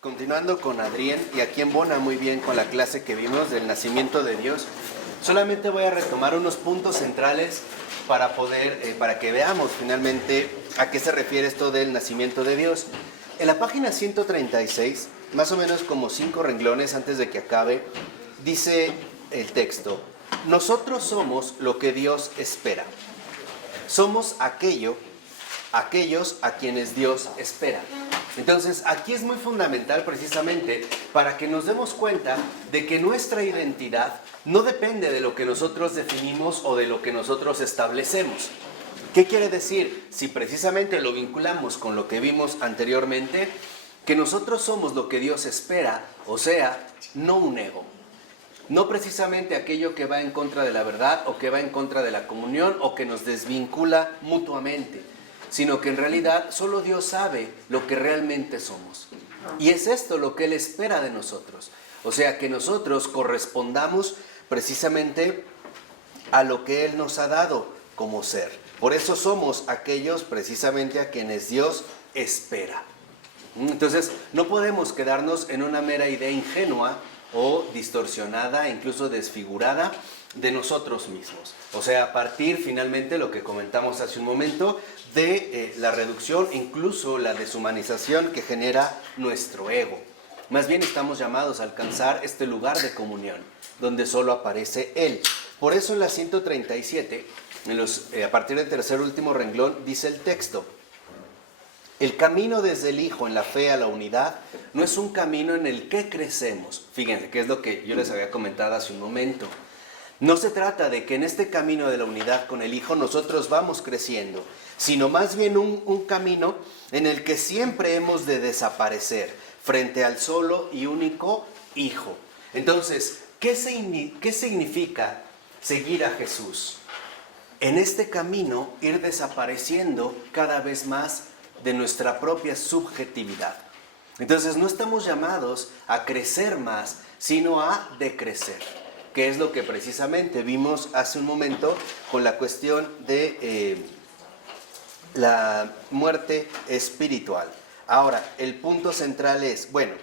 Continuando con Adrián, y aquí embona muy bien con la clase que vimos del nacimiento de Dios, solamente voy a retomar unos puntos centrales para que veamos finalmente a qué se refiere esto del nacimiento de Dios. En la página 136, más o menos como 5 renglones antes de que acabe, dice el texto: nosotros somos lo que Dios espera. Somos aquellos a quienes Dios espera. Entonces, aquí es muy fundamental precisamente para que nos demos cuenta de que nuestra identidad no depende de lo que nosotros definimos o de lo que nosotros establecemos. ¿Qué quiere decir? Si precisamente lo vinculamos con lo que vimos anteriormente, que nosotros somos lo que Dios espera, o sea, no un ego. No precisamente aquello que va en contra de la verdad o que va en contra de la comunión o que nos desvincula mutuamente, sino que en realidad solo Dios sabe lo que realmente somos. Y es esto lo que Él espera de nosotros. O sea, que nosotros correspondamos precisamente a lo que Él nos ha dado como ser. Por eso somos aquellos precisamente a quienes Dios espera. Entonces, no podemos quedarnos en una mera idea ingenua o distorsionada, incluso desfigurada de nosotros mismos. O sea, a partir finalmente, lo que comentamos hace un momento, de la reducción, incluso la deshumanización que genera nuestro ego. Más bien estamos llamados a alcanzar este lugar de comunión, donde solo aparece Él. Por eso en la 137, a partir del tercer último renglón, dice el texto: el camino desde el Hijo en la fe a la unidad no es un camino en el que crecemos. Fíjense, que es lo que yo les había comentado hace un momento. No se trata de que en este camino de la unidad con el Hijo nosotros vamos creciendo, sino más bien un camino en el que siempre hemos de desaparecer frente al solo y único Hijo. Entonces, ¿qué significa seguir a Jesús? En este camino ir desapareciendo cada vez más de nuestra propia subjetividad. Entonces no estamos llamados a crecer más, sino a decrecer, que es lo que precisamente vimos hace un momento con la cuestión de la muerte espiritual. Ahora, el punto central es, bueno,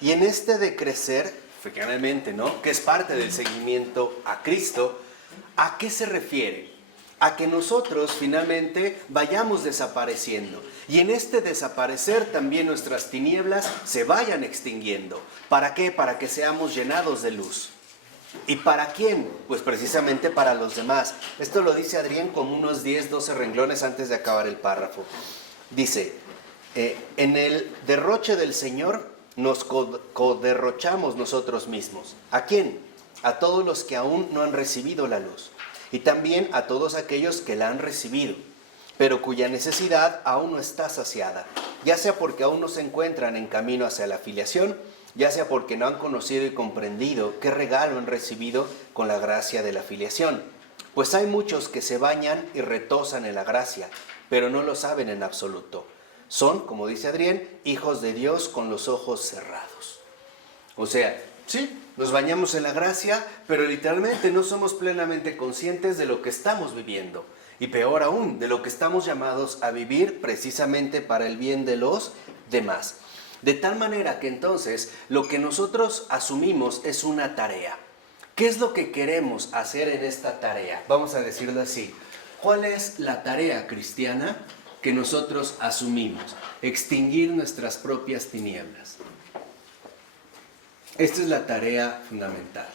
y en este decrecer, finalmente, ¿no?, que es parte del seguimiento a Cristo, ¿a qué se refiere? A que nosotros finalmente vayamos desapareciendo. Y en este desaparecer también nuestras tinieblas se vayan extinguiendo. ¿Para qué? Para que seamos llenados de luz. ¿Y para quién? Pues precisamente para los demás. Esto lo dice Adrián como unos 10, 12 renglones antes de acabar el párrafo. Dice: en el derroche del Señor nos coderrochamos nosotros mismos. ¿A quién? A todos los que aún no han recibido la luz. Y también a todos aquellos que la han recibido, pero cuya necesidad aún no está saciada, ya sea porque aún no se encuentran en camino hacia la filiación, ya sea porque no han conocido y comprendido qué regalo han recibido con la gracia de la filiación. Pues hay muchos que se bañan y retosan en la gracia, pero no lo saben en absoluto. Son, como dice Adrián, hijos de Dios con los ojos cerrados. O sea, sí, nos bañamos en la gracia, pero literalmente no somos plenamente conscientes de lo que estamos viviendo. Y peor aún, de lo que estamos llamados a vivir precisamente para el bien de los demás. De tal manera que entonces lo que nosotros asumimos es una tarea. ¿Qué es lo que queremos hacer en esta tarea? Vamos a decirlo así. ¿Cuál es la tarea cristiana que nosotros asumimos? Extinguir nuestras propias tinieblas. Esta es la tarea fundamental.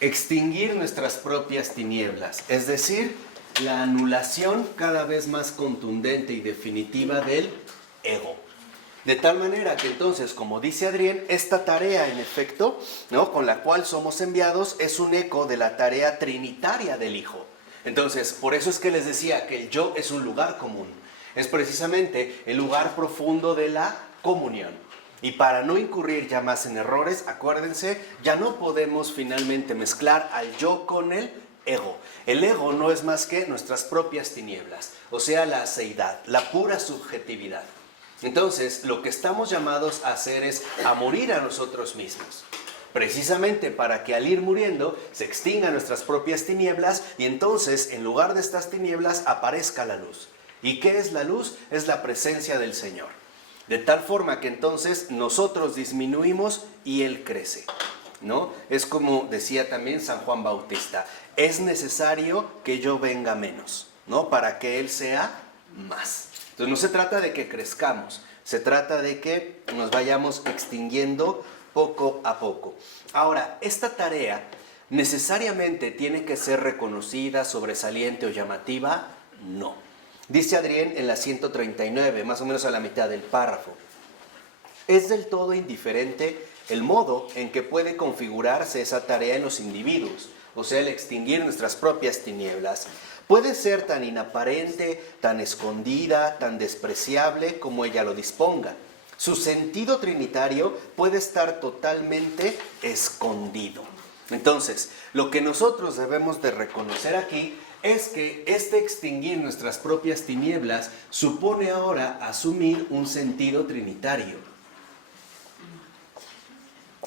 Extinguir nuestras propias tinieblas, es decir, la anulación cada vez más contundente y definitiva del ego. De tal manera que entonces, como dice Adrián, esta tarea en efecto, ¿no?, con la cual somos enviados, es un eco de la tarea trinitaria del Hijo. Entonces, por eso es que les decía que el yo es un lugar común. Es precisamente el lugar profundo de la comunión. Y para no incurrir ya más en errores, acuérdense, ya no podemos finalmente mezclar al yo con el ego. El ego no es más que nuestras propias tinieblas, o sea, la aceidad, la pura subjetividad. Entonces, lo que estamos llamados a hacer es a morir a nosotros mismos. Precisamente para que al ir muriendo se extingan nuestras propias tinieblas y entonces, en lugar de estas tinieblas, aparezca la luz. ¿Y qué es la luz? Es la presencia del Señor. De tal forma que entonces nosotros disminuimos y Él crece, ¿no? Es como decía también San Juan Bautista, es necesario que yo venga menos, ¿no? Para que Él sea más. Entonces no se trata de que crezcamos, se trata de que nos vayamos extinguiendo poco a poco. Ahora, esta tarea necesariamente tiene que ser reconocida, sobresaliente o llamativa, no. Dice Adrián en la 139, más o menos a la mitad del párrafo. Es del todo indiferente el modo en que puede configurarse esa tarea en los individuos, o sea, el extinguir nuestras propias tinieblas. Puede ser tan inaparente, tan escondida, tan despreciable como ella lo disponga. Su sentido trinitario puede estar totalmente escondido. Entonces, lo que nosotros debemos de reconocer aquí es que este extinguir nuestras propias tinieblas supone ahora asumir un sentido trinitario.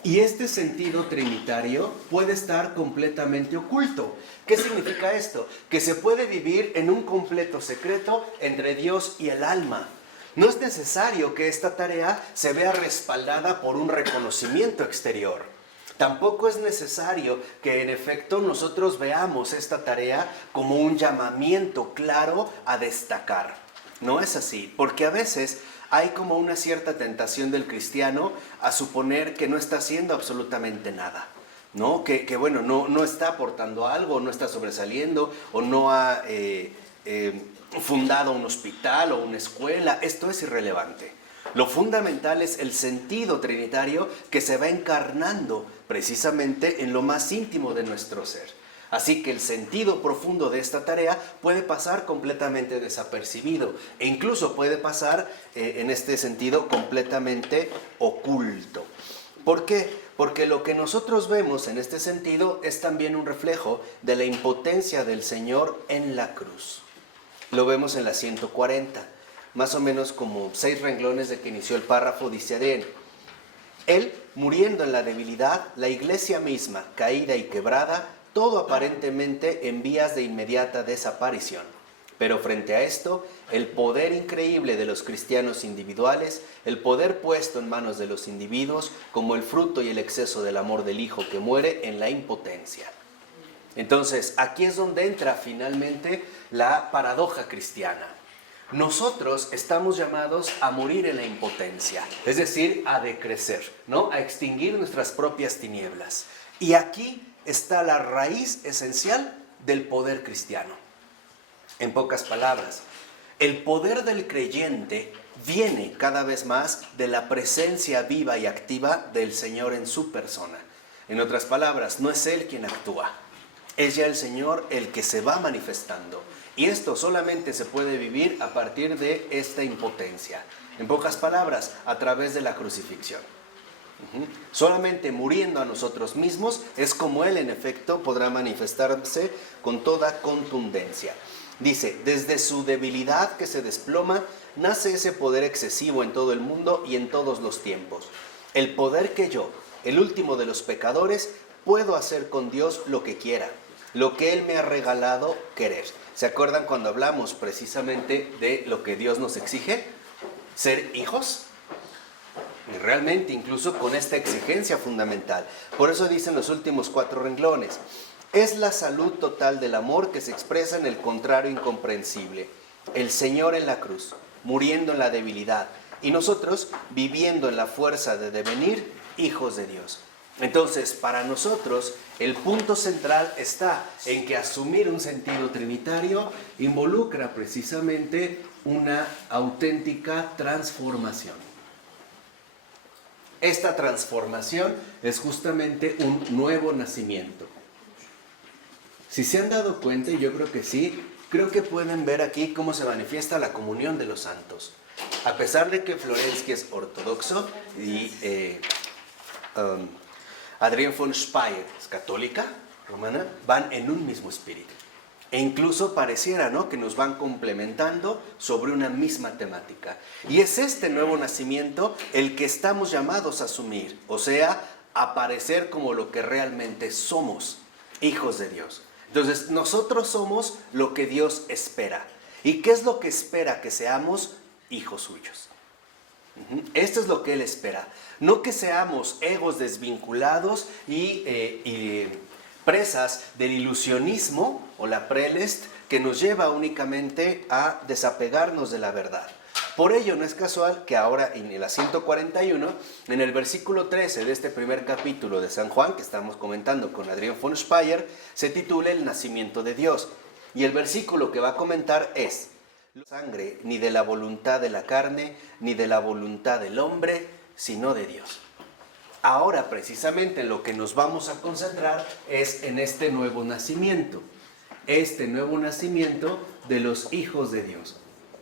Y este sentido trinitario puede estar completamente oculto. ¿Qué significa esto? Que se puede vivir en un completo secreto entre Dios y el alma. No es necesario que esta tarea se vea respaldada por un reconocimiento exterior. Tampoco es necesario que en efecto nosotros veamos esta tarea como un llamamiento claro a destacar. No es así, porque a veces hay como una cierta tentación del cristiano a suponer que no está haciendo absolutamente nada, ¿no? Que bueno, no está aportando algo, no está sobresaliendo, o no ha fundado un hospital o una escuela. Esto es irrelevante. Lo fundamental es el sentido trinitario que se va encarnando precisamente en lo más íntimo de nuestro ser. Así que el sentido profundo de esta tarea puede pasar completamente desapercibido e incluso puede pasar en este sentido completamente oculto. ¿Por qué? Porque lo que nosotros vemos en este sentido es también un reflejo de la impotencia del Señor en la cruz. Lo vemos en la 140, más o menos como 6 renglones de que inició el párrafo, dice Adén. Él, muriendo en la debilidad, la iglesia misma, caída y quebrada, todo aparentemente en vías de inmediata desaparición. Pero frente a esto, el poder increíble de los cristianos individuales, el poder puesto en manos de los individuos, como el fruto y el exceso del amor del Hijo que muere en la impotencia. Entonces, aquí es donde entra finalmente la paradoja cristiana. Nosotros estamos llamados a morir en la impotencia, es decir, a decrecer, ¿no? A extinguir nuestras propias tinieblas. Y aquí está la raíz esencial del poder cristiano. En pocas palabras, el poder del creyente viene cada vez más de la presencia viva y activa del Señor en su persona. En otras palabras, no es Él quien actúa, es ya el Señor el que se va manifestando. Y esto solamente se puede vivir a partir de esta impotencia. En pocas palabras, a través de la crucifixión. Solamente muriendo a nosotros mismos es como Él en efecto podrá manifestarse con toda contundencia. Dice, desde su debilidad que se desploma, nace ese poder excesivo en todo el mundo y en todos los tiempos. El poder que yo, el último de los pecadores, puedo hacer con Dios lo que quiera, lo que Él me ha regalado querer. ¿Se acuerdan cuando hablamos precisamente de lo que Dios nos exige? Ser hijos. Y realmente, incluso con esta exigencia fundamental. Por eso dicen los últimos 4 renglones. Es la salud total del amor que se expresa en el contrario incomprensible. El Señor en la cruz, muriendo en la debilidad. Y nosotros viviendo en la fuerza de devenir hijos de Dios. Entonces, para nosotros, el punto central está en que asumir un sentido trinitario involucra precisamente una auténtica transformación. Esta transformación es justamente un nuevo nacimiento. Si se han dado cuenta, y yo creo que sí, creo que pueden ver aquí cómo se manifiesta la comunión de los santos. A pesar de que Florensky es ortodoxo y Adrián von Speyer es católica romana, van en un mismo espíritu. E incluso pareciera, ¿no?, que nos van complementando sobre una misma temática. Y es este nuevo nacimiento el que estamos llamados a asumir, o sea, aparecer como lo que realmente somos, hijos de Dios. Entonces, nosotros somos lo que Dios espera. ¿Y qué es lo que espera? Que seamos hijos suyos. Esto es lo que Él espera. No que seamos egos desvinculados y presas del ilusionismo o la prelest que nos lleva únicamente a desapegarnos de la verdad. Por ello no es casual que ahora en la 141, en el versículo 13 de este primer capítulo de San Juan, que estamos comentando con Adrián von Speyer, se titule El nacimiento de Dios. Y el versículo que va a comentar es: sangre, ni de la voluntad de la carne, ni de la voluntad del hombre, sino de Dios. Ahora, precisamente, lo que nos vamos a concentrar es en este nuevo nacimiento de los hijos de Dios.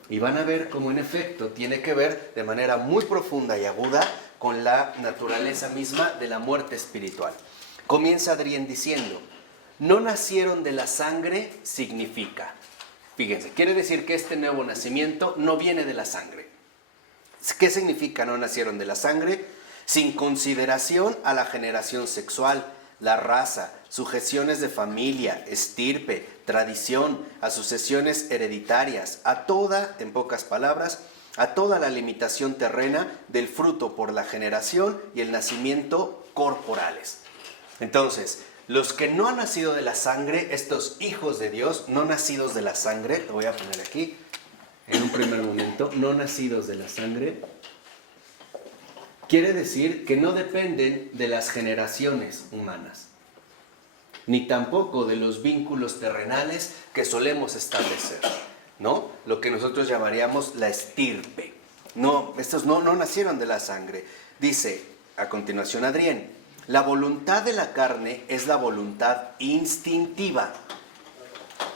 Y van a ver cómo en efecto tiene que ver de manera muy profunda y aguda con la naturaleza misma de la muerte espiritual. Comienza Adrián diciendo: no nacieron de la sangre significa. Fíjense, quiere decir que este nuevo nacimiento no viene de la sangre. ¿Qué significa no nacieron de la sangre? Sin consideración a la generación sexual, la raza, sujeciones de familia, estirpe, tradición, a sucesiones hereditarias, a toda, en pocas palabras, a toda la limitación terrena del fruto por la generación y el nacimiento corporales. Entonces, los que no han nacido de la sangre, estos hijos de Dios, no nacidos de la sangre, lo voy a poner aquí en un primer momento, no nacidos de la sangre, quiere decir que no dependen de las generaciones humanas, ni tampoco de los vínculos terrenales que solemos establecer, ¿no? Lo que nosotros llamaríamos la estirpe. No, estos no nacieron de la sangre. Dice a continuación Adrián: la voluntad de la carne es la voluntad instintiva.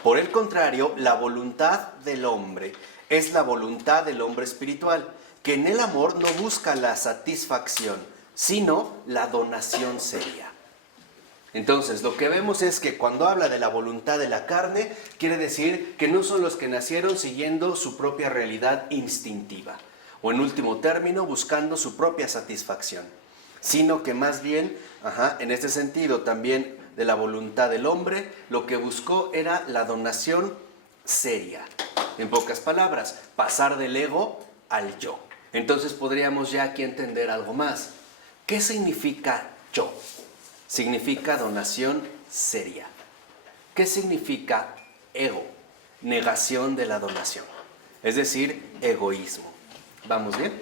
Por el contrario, la voluntad del hombre es la voluntad del hombre espiritual, que en el amor no busca la satisfacción, sino la donación seria. Entonces, lo que vemos es que cuando habla de la voluntad de la carne, quiere decir que no son los que nacieron siguiendo su propia realidad instintiva, o en último término, buscando su propia satisfacción, sino que más bien, en este sentido también de la voluntad del hombre, lo que buscó era la donación seria. En pocas palabras, pasar del ego al yo. Entonces podríamos ya aquí entender algo más. ¿Qué significa yo? Significa donación seria. ¿Qué significa ego? Negación de la donación. Es decir, egoísmo. ¿Vamos bien?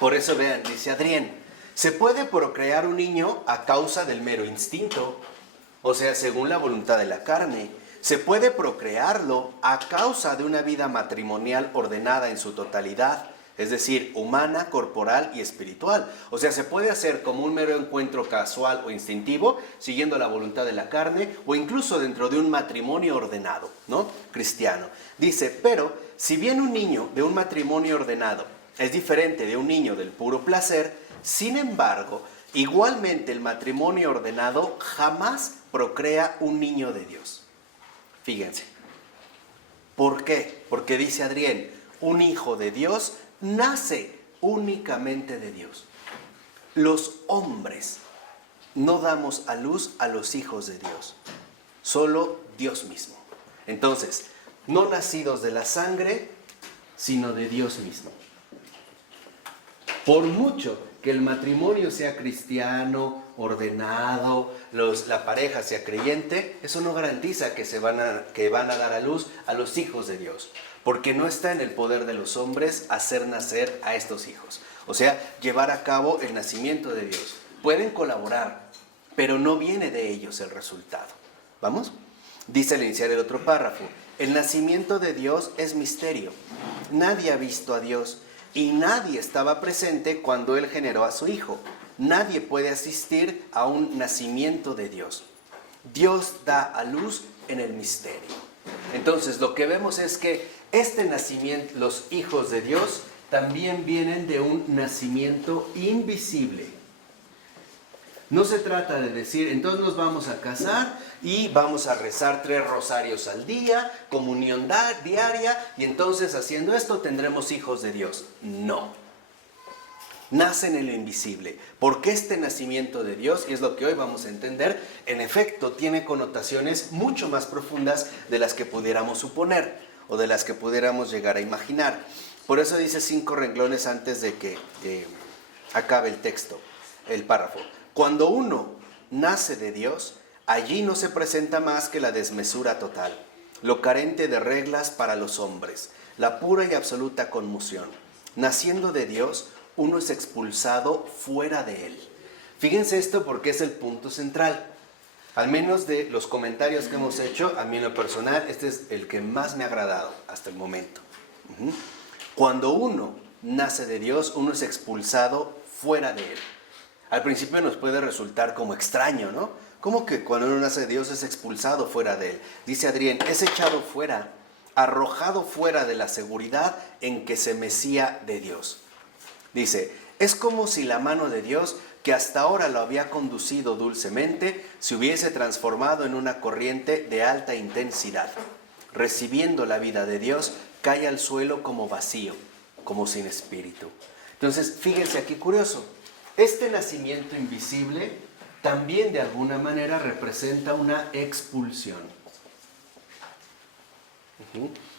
Por eso vean, dice Adrián: se puede procrear un niño a causa del mero instinto, o sea, según la voluntad de la carne. Se puede procrearlo a causa de una vida matrimonial ordenada en su totalidad, es decir, humana, corporal y espiritual. O sea, se puede hacer como un mero encuentro casual o instintivo, siguiendo la voluntad de la carne, o incluso dentro de un matrimonio ordenado, ¿no? Cristiano. Dice, pero si bien un niño de un matrimonio ordenado es diferente de un niño del puro placer, sin embargo, igualmente el matrimonio ordenado jamás procrea un niño de Dios. Fíjense. ¿Por qué? Porque dice Adrián, un hijo de Dios nace únicamente de Dios. Los hombres no damos a luz a los hijos de Dios, solo Dios mismo. Entonces, no nacidos de la sangre, sino de Dios mismo. Por mucho que el matrimonio sea cristiano, ordenado, la pareja sea creyente, eso no garantiza que van a dar a luz a los hijos de Dios, porque no está en el poder de los hombres hacer nacer a estos hijos. O sea, llevar a cabo el nacimiento de Dios. Pueden colaborar, pero no viene de ellos el resultado. ¿Vamos? Dice al iniciar el otro párrafo: el nacimiento de Dios es misterio. Nadie ha visto a Dios y nadie estaba presente cuando Él generó a su Hijo. Nadie puede asistir a un nacimiento de Dios. Dios da a luz en el misterio. Entonces, lo que vemos es que este nacimiento, los hijos de Dios, también vienen de un nacimiento invisible. No se trata de decir, entonces nos vamos a casar y vamos a rezar 3 rosarios al día, comunión diaria, y entonces haciendo esto tendremos hijos de Dios. No. Nacen en lo invisible, porque este nacimiento de Dios, y es lo que hoy vamos a entender, en efecto tiene connotaciones mucho más profundas de las que pudiéramos suponer. o de las que pudiéramos llegar a imaginar. Por eso dice 5 renglones antes de que acabe el texto, el párrafo. Cuando uno nace de Dios, allí no se presenta más que la desmesura total, lo carente de reglas para los hombres, la pura y absoluta conmoción. Naciendo de Dios, uno es expulsado fuera de Él. Fíjense esto porque es el punto central. Al menos de los comentarios que hemos hecho, a mí en lo personal, este es el que más me ha agradado hasta el momento. Cuando uno nace de Dios, uno es expulsado fuera de Él. Al principio nos puede resultar como extraño, ¿no? ¿Cómo que cuando uno nace de Dios es expulsado fuera de Él? Dice Adrián, es echado fuera, arrojado fuera de la seguridad en que se mecía de Dios. Dice, es como si la mano de Dios, que hasta ahora lo había conducido dulcemente, se hubiese transformado en una corriente de alta intensidad. Recibiendo la vida de Dios, cae al suelo como vacío, como sin espíritu. Entonces, fíjense aquí curioso, este nacimiento invisible también de alguna manera representa una expulsión.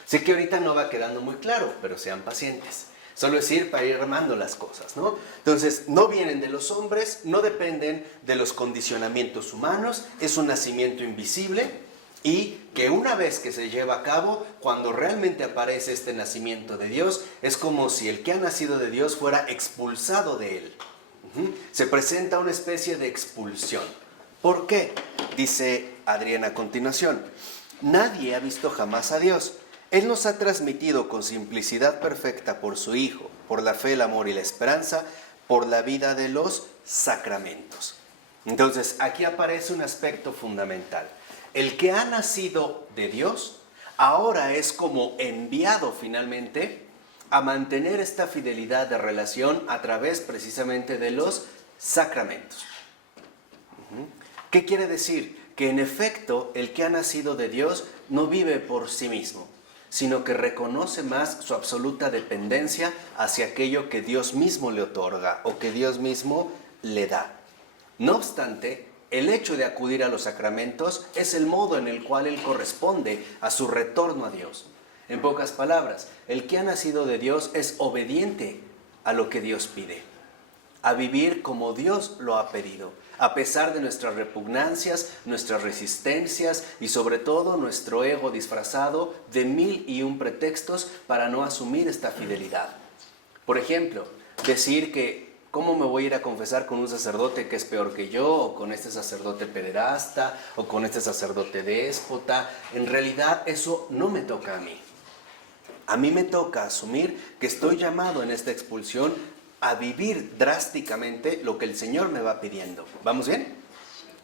Sé que ahorita no va quedando muy claro, pero sean pacientes. Solo es ir para ir armando las cosas, ¿no? Entonces, no vienen de los hombres, no dependen de los condicionamientos humanos, es un nacimiento invisible y que una vez que se lleva a cabo, cuando realmente aparece este nacimiento de Dios, es como si el que ha nacido de Dios fuera expulsado de Él. Se presenta una especie de expulsión. ¿Por qué? Dice Adrián a continuación, nadie ha visto jamás a Dios. Él nos ha transmitido con simplicidad perfecta por su Hijo, por la fe, el amor y la esperanza, por la vida de los sacramentos. Entonces, aquí aparece un aspecto fundamental. El que ha nacido de Dios, ahora es como enviado finalmente a mantener esta fidelidad de relación a través precisamente de los sacramentos. ¿Qué quiere decir? Que en efecto, el que ha nacido de Dios no vive por sí mismo, sino que reconoce más su absoluta dependencia hacia aquello que Dios mismo le otorga o que Dios mismo le da. No obstante, el hecho de acudir a los sacramentos es el modo en el cual él corresponde a su retorno a Dios. En pocas palabras, el que ha nacido de Dios es obediente a lo que Dios pide, a vivir como Dios lo ha pedido, a pesar de nuestras repugnancias, nuestras resistencias y sobre todo nuestro ego disfrazado de 1001 pretextos para no asumir esta fidelidad. Por ejemplo, decir que ¿cómo me voy a ir a confesar con un sacerdote que es peor que yo? O con este sacerdote pederasta, o con este sacerdote déspota. En realidad eso no me toca a mí. A mí me toca asumir que estoy llamado en esta expulsión a vivir drásticamente lo que el Señor me va pidiendo. ¿Vamos bien?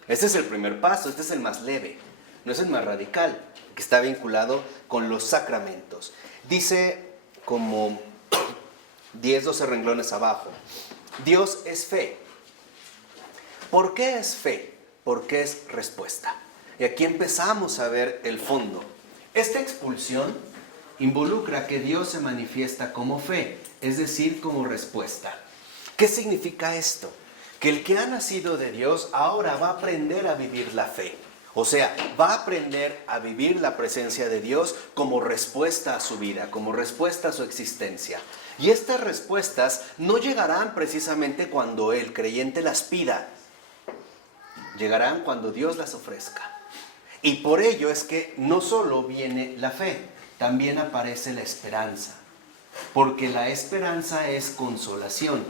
Este es el primer paso, este es el más leve, no es el más radical, que está vinculado con los sacramentos. Dice como 10, 12 renglones abajo, Dios es fe. ¿Por qué es fe? Porque es respuesta. Y aquí empezamos a ver el fondo. Esta expulsión involucra que Dios se manifiesta como fe, es decir, como respuesta. ¿Qué significa esto? Que el que ha nacido de Dios ahora va a aprender a vivir la fe. O sea, va a aprender a vivir la presencia de Dios como respuesta a su vida, como respuesta a su existencia. Y estas respuestas no llegarán precisamente cuando el creyente las pida. Llegarán cuando Dios las ofrezca. Y por ello es que no solo viene la fe, también aparece la esperanza. Porque la esperanza es consolación.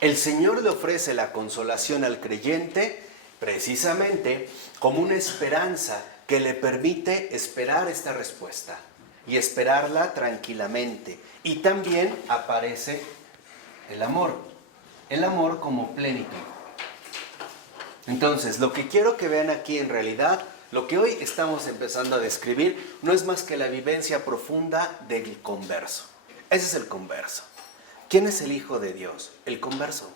El Señor le ofrece la consolación al creyente precisamente como una esperanza que le permite esperar esta respuesta y esperarla tranquilamente. Y también aparece el amor como plenitud. Entonces, lo que quiero que vean aquí en realidad, lo que hoy estamos empezando a describir, no es más que la vivencia profunda del converso. Ese es el converso. ¿Quién es el Hijo de Dios? El converso.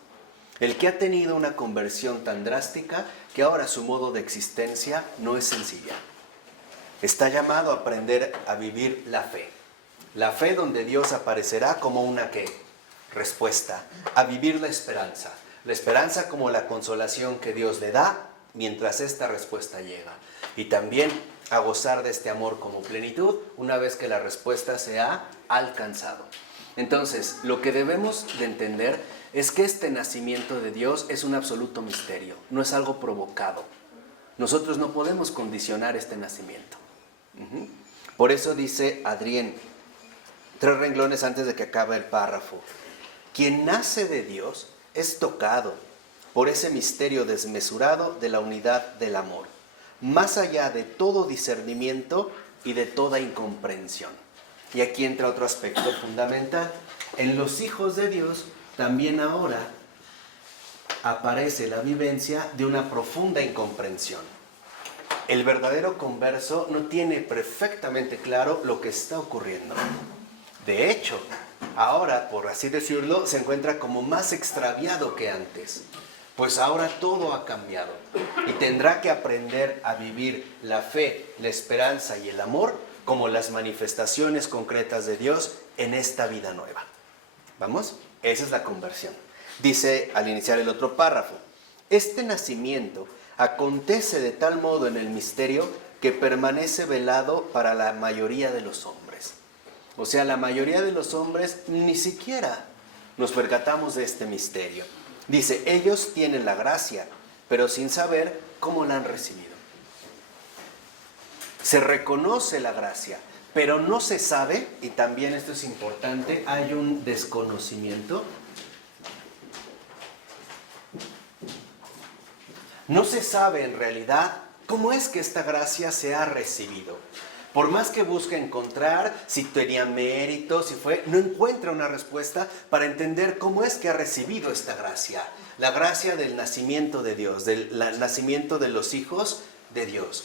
El que ha tenido una conversión tan drástica que ahora su modo de existencia no es sencilla. Está llamado a aprender a vivir la fe. La fe donde Dios aparecerá como una ¿qué? respuesta, a vivir la esperanza. La esperanza como la consolación que Dios le da mientras esta respuesta llega. Y también a gozar de este amor como plenitud una vez que la respuesta se ha alcanzado. Entonces, lo que debemos de entender es que este nacimiento de Dios es un absoluto misterio, no es algo provocado. Nosotros no podemos condicionar este nacimiento. Por eso dice Adrián, 3 renglones antes de que acabe el párrafo: quien nace de Dios es tocado por ese misterio desmesurado de la unidad del amor, más allá de todo discernimiento y de toda incomprensión. Y aquí entra otro aspecto fundamental. En los hijos de Dios también ahora aparece la vivencia de una profunda incomprensión. El verdadero converso no tiene perfectamente claro lo que está ocurriendo. De hecho, ahora, por así decirlo, se encuentra como más extraviado que antes. Pues ahora todo ha cambiado y tendrá que aprender a vivir la fe, la esperanza y el amor como las manifestaciones concretas de Dios en esta vida nueva. ¿Vamos? Esa es la conversión. Dice al iniciar el otro párrafo: este nacimiento acontece de tal modo en el misterio que permanece velado para la mayoría de los hombres. O sea, la mayoría de los hombres ni siquiera nos percatamos de este misterio. Dice, ellos tienen la gracia, pero sin saber cómo la han recibido. Se reconoce la gracia, pero no se sabe, y también esto es importante, hay un desconocimiento. No se sabe en realidad cómo es que esta gracia se ha recibido. Por más que busque encontrar si tenía mérito, si fue, no encuentra una respuesta para entender cómo es que ha recibido esta gracia. La gracia del nacimiento de Dios, del nacimiento de los hijos de Dios.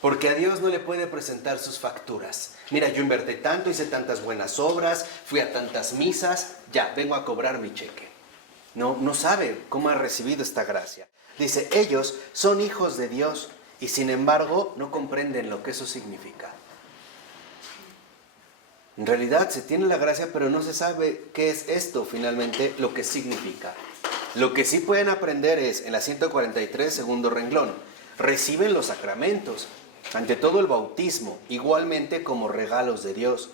Porque a Dios no le puede presentar sus facturas. Mira, yo invertí tanto, hice tantas buenas obras, fui a tantas misas, ya, vengo a cobrar mi cheque. No sabe cómo ha recibido esta gracia. Dice, ellos son hijos de Dios y sin embargo no comprenden lo que eso significa. En realidad se tiene la gracia, pero no se sabe qué es esto finalmente, lo que significa. Lo que sí pueden aprender es, en la 143, segundo renglón, reciben los sacramentos, ante todo el bautismo, igualmente como regalos de Dios,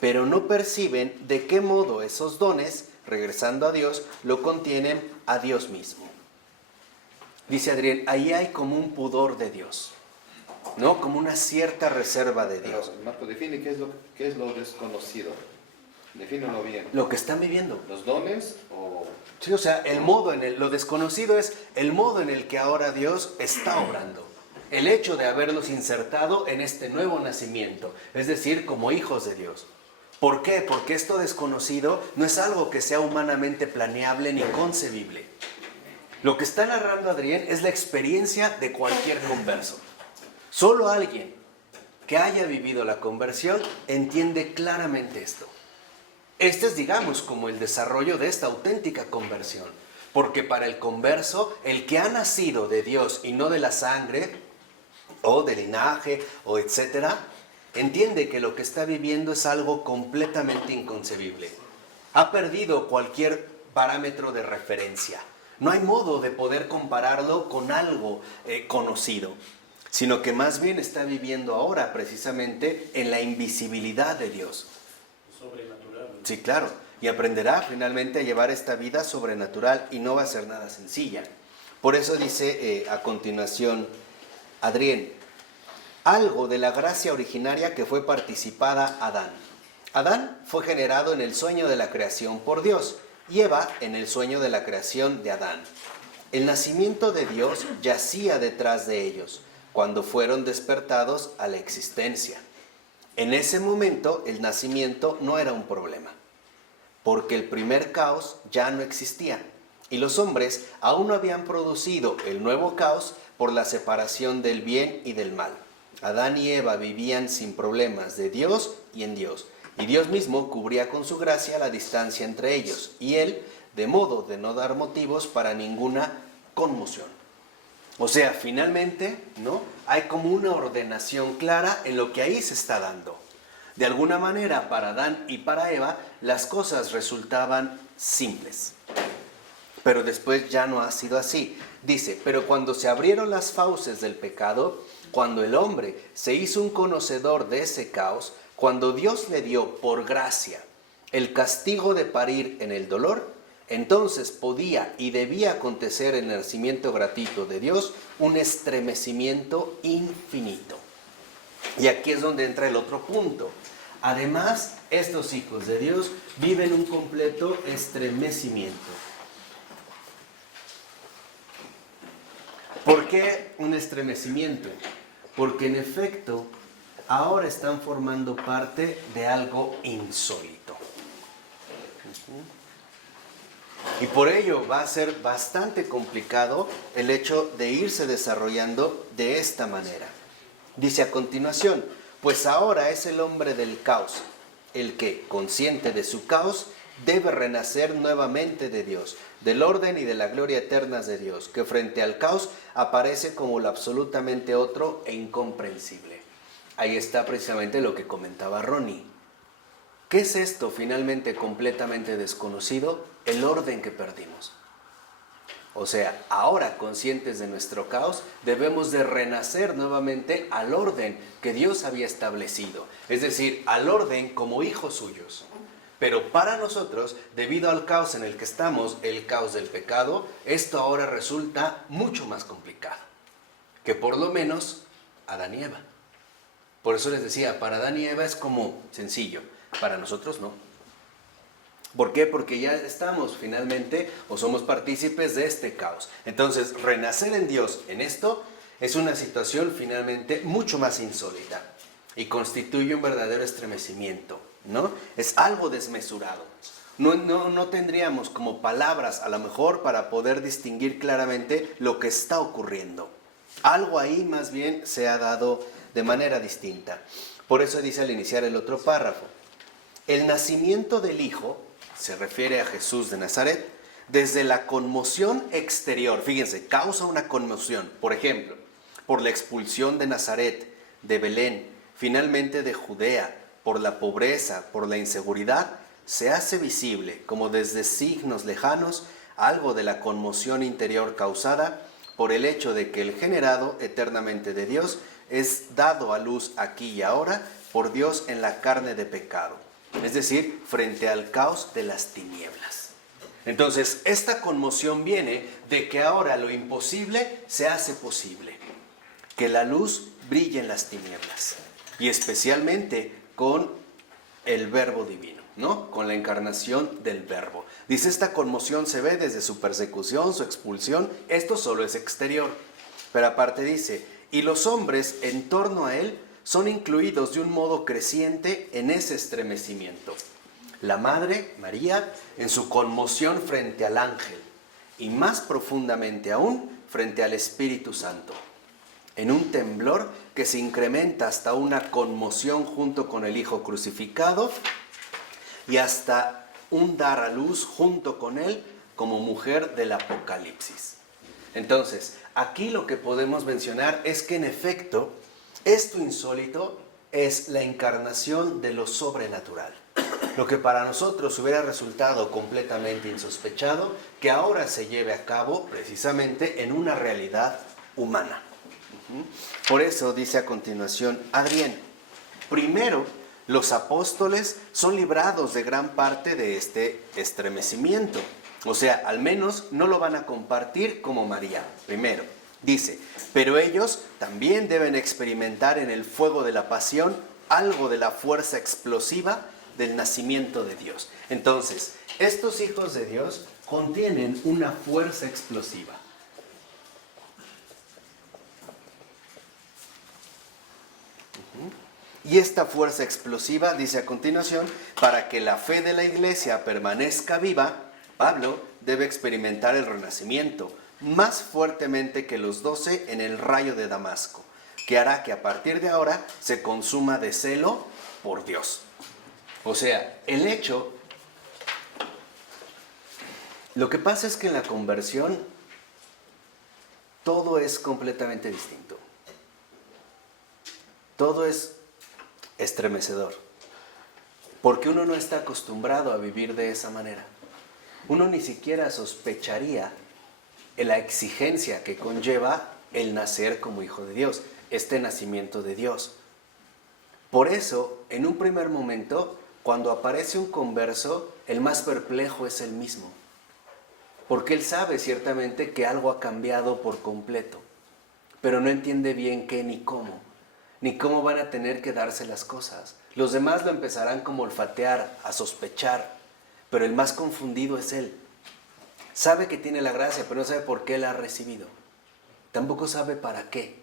pero no perciben de qué modo esos dones, regresando a Dios, lo contienen a Dios mismo. Dice Adrián, ahí hay como un pudor de Dios, ¿no? Como una cierta reserva de Dios. Pero, Marco, define qué es lo desconocido. Defínelo bien. Lo que están viviendo. ¿Los dones o...? Sí, o sea, el modo lo desconocido es el modo en el que ahora Dios está obrando. El hecho de haberlos insertado en este nuevo nacimiento, es decir, como hijos de Dios. ¿Por qué? Porque esto desconocido no es algo que sea humanamente planeable ni concebible. Lo que está narrando Adrián es la experiencia de cualquier converso. Solo alguien que haya vivido la conversión entiende claramente esto. Este es, digamos, como el desarrollo de esta auténtica conversión. Porque para el converso, el que ha nacido de Dios y no de la sangre, o de linaje, o etcétera, entiende que lo que está viviendo es algo completamente inconcebible. Ha perdido cualquier parámetro de referencia. No hay modo de poder compararlo con algo conocido, sino que más bien está viviendo ahora precisamente en la invisibilidad de Dios. Sobrenatural. Sí, claro. Y aprenderá finalmente a llevar esta vida sobrenatural y no va a ser nada sencilla. Por eso dice a continuación Adrián, algo de la gracia originaria que fue participada Adán. Adán fue generado en el sueño de la creación por Dios y Eva en el sueño de la creación de Adán. El nacimiento de Dios yacía detrás de ellos cuando fueron despertados a la existencia. En ese momento el nacimiento no era un problema, porque el primer caos ya no existía y los hombres aún no habían producido el nuevo caos por la separación del bien y del mal. Adán y Eva vivían sin problemas de Dios y en Dios, y Dios mismo cubría con su gracia la distancia entre ellos, y Él, de modo de no dar motivos para ninguna conmoción. O sea, finalmente, ¿no? Hay como una ordenación clara en lo que ahí se está dando. De alguna manera, para Adán y para Eva, las cosas resultaban simples. Pero después ya no ha sido así. Dice, pero cuando se abrieron las fauces del pecado, cuando el hombre se hizo un conocedor de ese caos, cuando Dios le dio por gracia el castigo de parir en el dolor, entonces podía y debía acontecer en el nacimiento gratuito de Dios un estremecimiento infinito. Y aquí es donde entra el otro punto. Además, estos hijos de Dios viven un completo estremecimiento. ¿Por qué un estremecimiento? Porque en efecto, ahora están formando parte de algo insólito. Y por ello va a ser bastante complicado el hecho de irse desarrollando de esta manera. Dice a continuación, pues ahora es el hombre del caos, el que, consciente de su caos, debe renacer nuevamente de Dios, del orden y de la gloria eternas de Dios, que frente al caos aparece como lo absolutamente otro e incomprensible. Ahí está precisamente lo que comentaba Ronnie. ¿Qué es esto finalmente completamente desconocido? El orden que perdimos. O sea, ahora conscientes de nuestro caos, debemos de renacer nuevamente al orden que Dios había establecido. Es decir, al orden como hijos suyos. Pero para nosotros, debido al caos en el que estamos, el caos del pecado, esto ahora resulta mucho más complicado que por lo menos Adán y Eva. Por eso les decía, para Adán y Eva es como sencillo, para nosotros no. ¿Por qué? Porque ya estamos finalmente o somos partícipes de este caos. Entonces, renacer en Dios en esto es una situación finalmente mucho más insólita y constituye un verdadero estremecimiento, ¿no? Es algo desmesurado. No tendríamos como palabras a lo mejor para poder distinguir claramente lo que está ocurriendo. Algo ahí más bien se ha dado de manera distinta. Por eso dice al iniciar el otro párrafo, el nacimiento del Hijo se refiere a Jesús de Nazaret, desde la conmoción exterior, fíjense, causa una conmoción, por ejemplo, por la expulsión de Nazaret, de Belén, finalmente de Judea, por la pobreza, por la inseguridad, se hace visible, como desde signos lejanos, algo de la conmoción interior causada por el hecho de que el generado eternamente de Dios es dado a luz aquí y ahora por Dios en la carne de pecado. Es decir, frente al caos de las tinieblas. Entonces, esta conmoción viene de que ahora lo imposible se hace posible. Que la luz brille en las tinieblas. Y especialmente con el Verbo divino, ¿no? Con la encarnación del Verbo. Dice, esta conmoción se ve desde su persecución, su expulsión. Esto solo es exterior. Pero aparte dice, y los hombres en torno a él son incluidos de un modo creciente en ese estremecimiento. La Madre, María, en su conmoción frente al ángel y más profundamente aún frente al Espíritu Santo, en un temblor que se incrementa hasta una conmoción junto con el Hijo crucificado y hasta un dar a luz junto con él como mujer del Apocalipsis. Entonces, aquí lo que podemos mencionar es que en efecto, esto insólito es la encarnación de lo sobrenatural. Lo que para nosotros hubiera resultado completamente insospechado, que ahora se lleve a cabo precisamente en una realidad humana. Por eso dice a continuación Adrián, primero, los apóstoles son librados de gran parte de este estremecimiento. O sea, al menos no lo van a compartir como María, primero. Dice, pero ellos también deben experimentar en el fuego de la pasión algo de la fuerza explosiva del nacimiento de Dios. Entonces, estos hijos de Dios contienen una fuerza explosiva. Y esta fuerza explosiva, dice a continuación, para que la fe de la iglesia permanezca viva, Pablo debe experimentar el renacimiento más fuertemente que los 12 en el rayo de Damasco, que hará que a partir de ahora se consuma de celo por Dios. O sea, el hecho, lo que pasa es que en la conversión todo es completamente distinto. Todo es estremecedor, porque uno no está acostumbrado a vivir de esa manera. uno ni siquiera sospecharía la exigencia que conlleva el nacer como hijo de Dios, este nacimiento de Dios. Por eso, en un primer momento, cuando aparece un converso, el más perplejo es él mismo. Porque él sabe ciertamente que algo ha cambiado por completo, pero no entiende bien qué ni cómo van a tener que darse las cosas. Los demás lo empezarán como a olfatear, a sospechar, pero el más confundido es él. Sabe que tiene la gracia, pero no sabe por qué la ha recibido. Tampoco sabe para qué.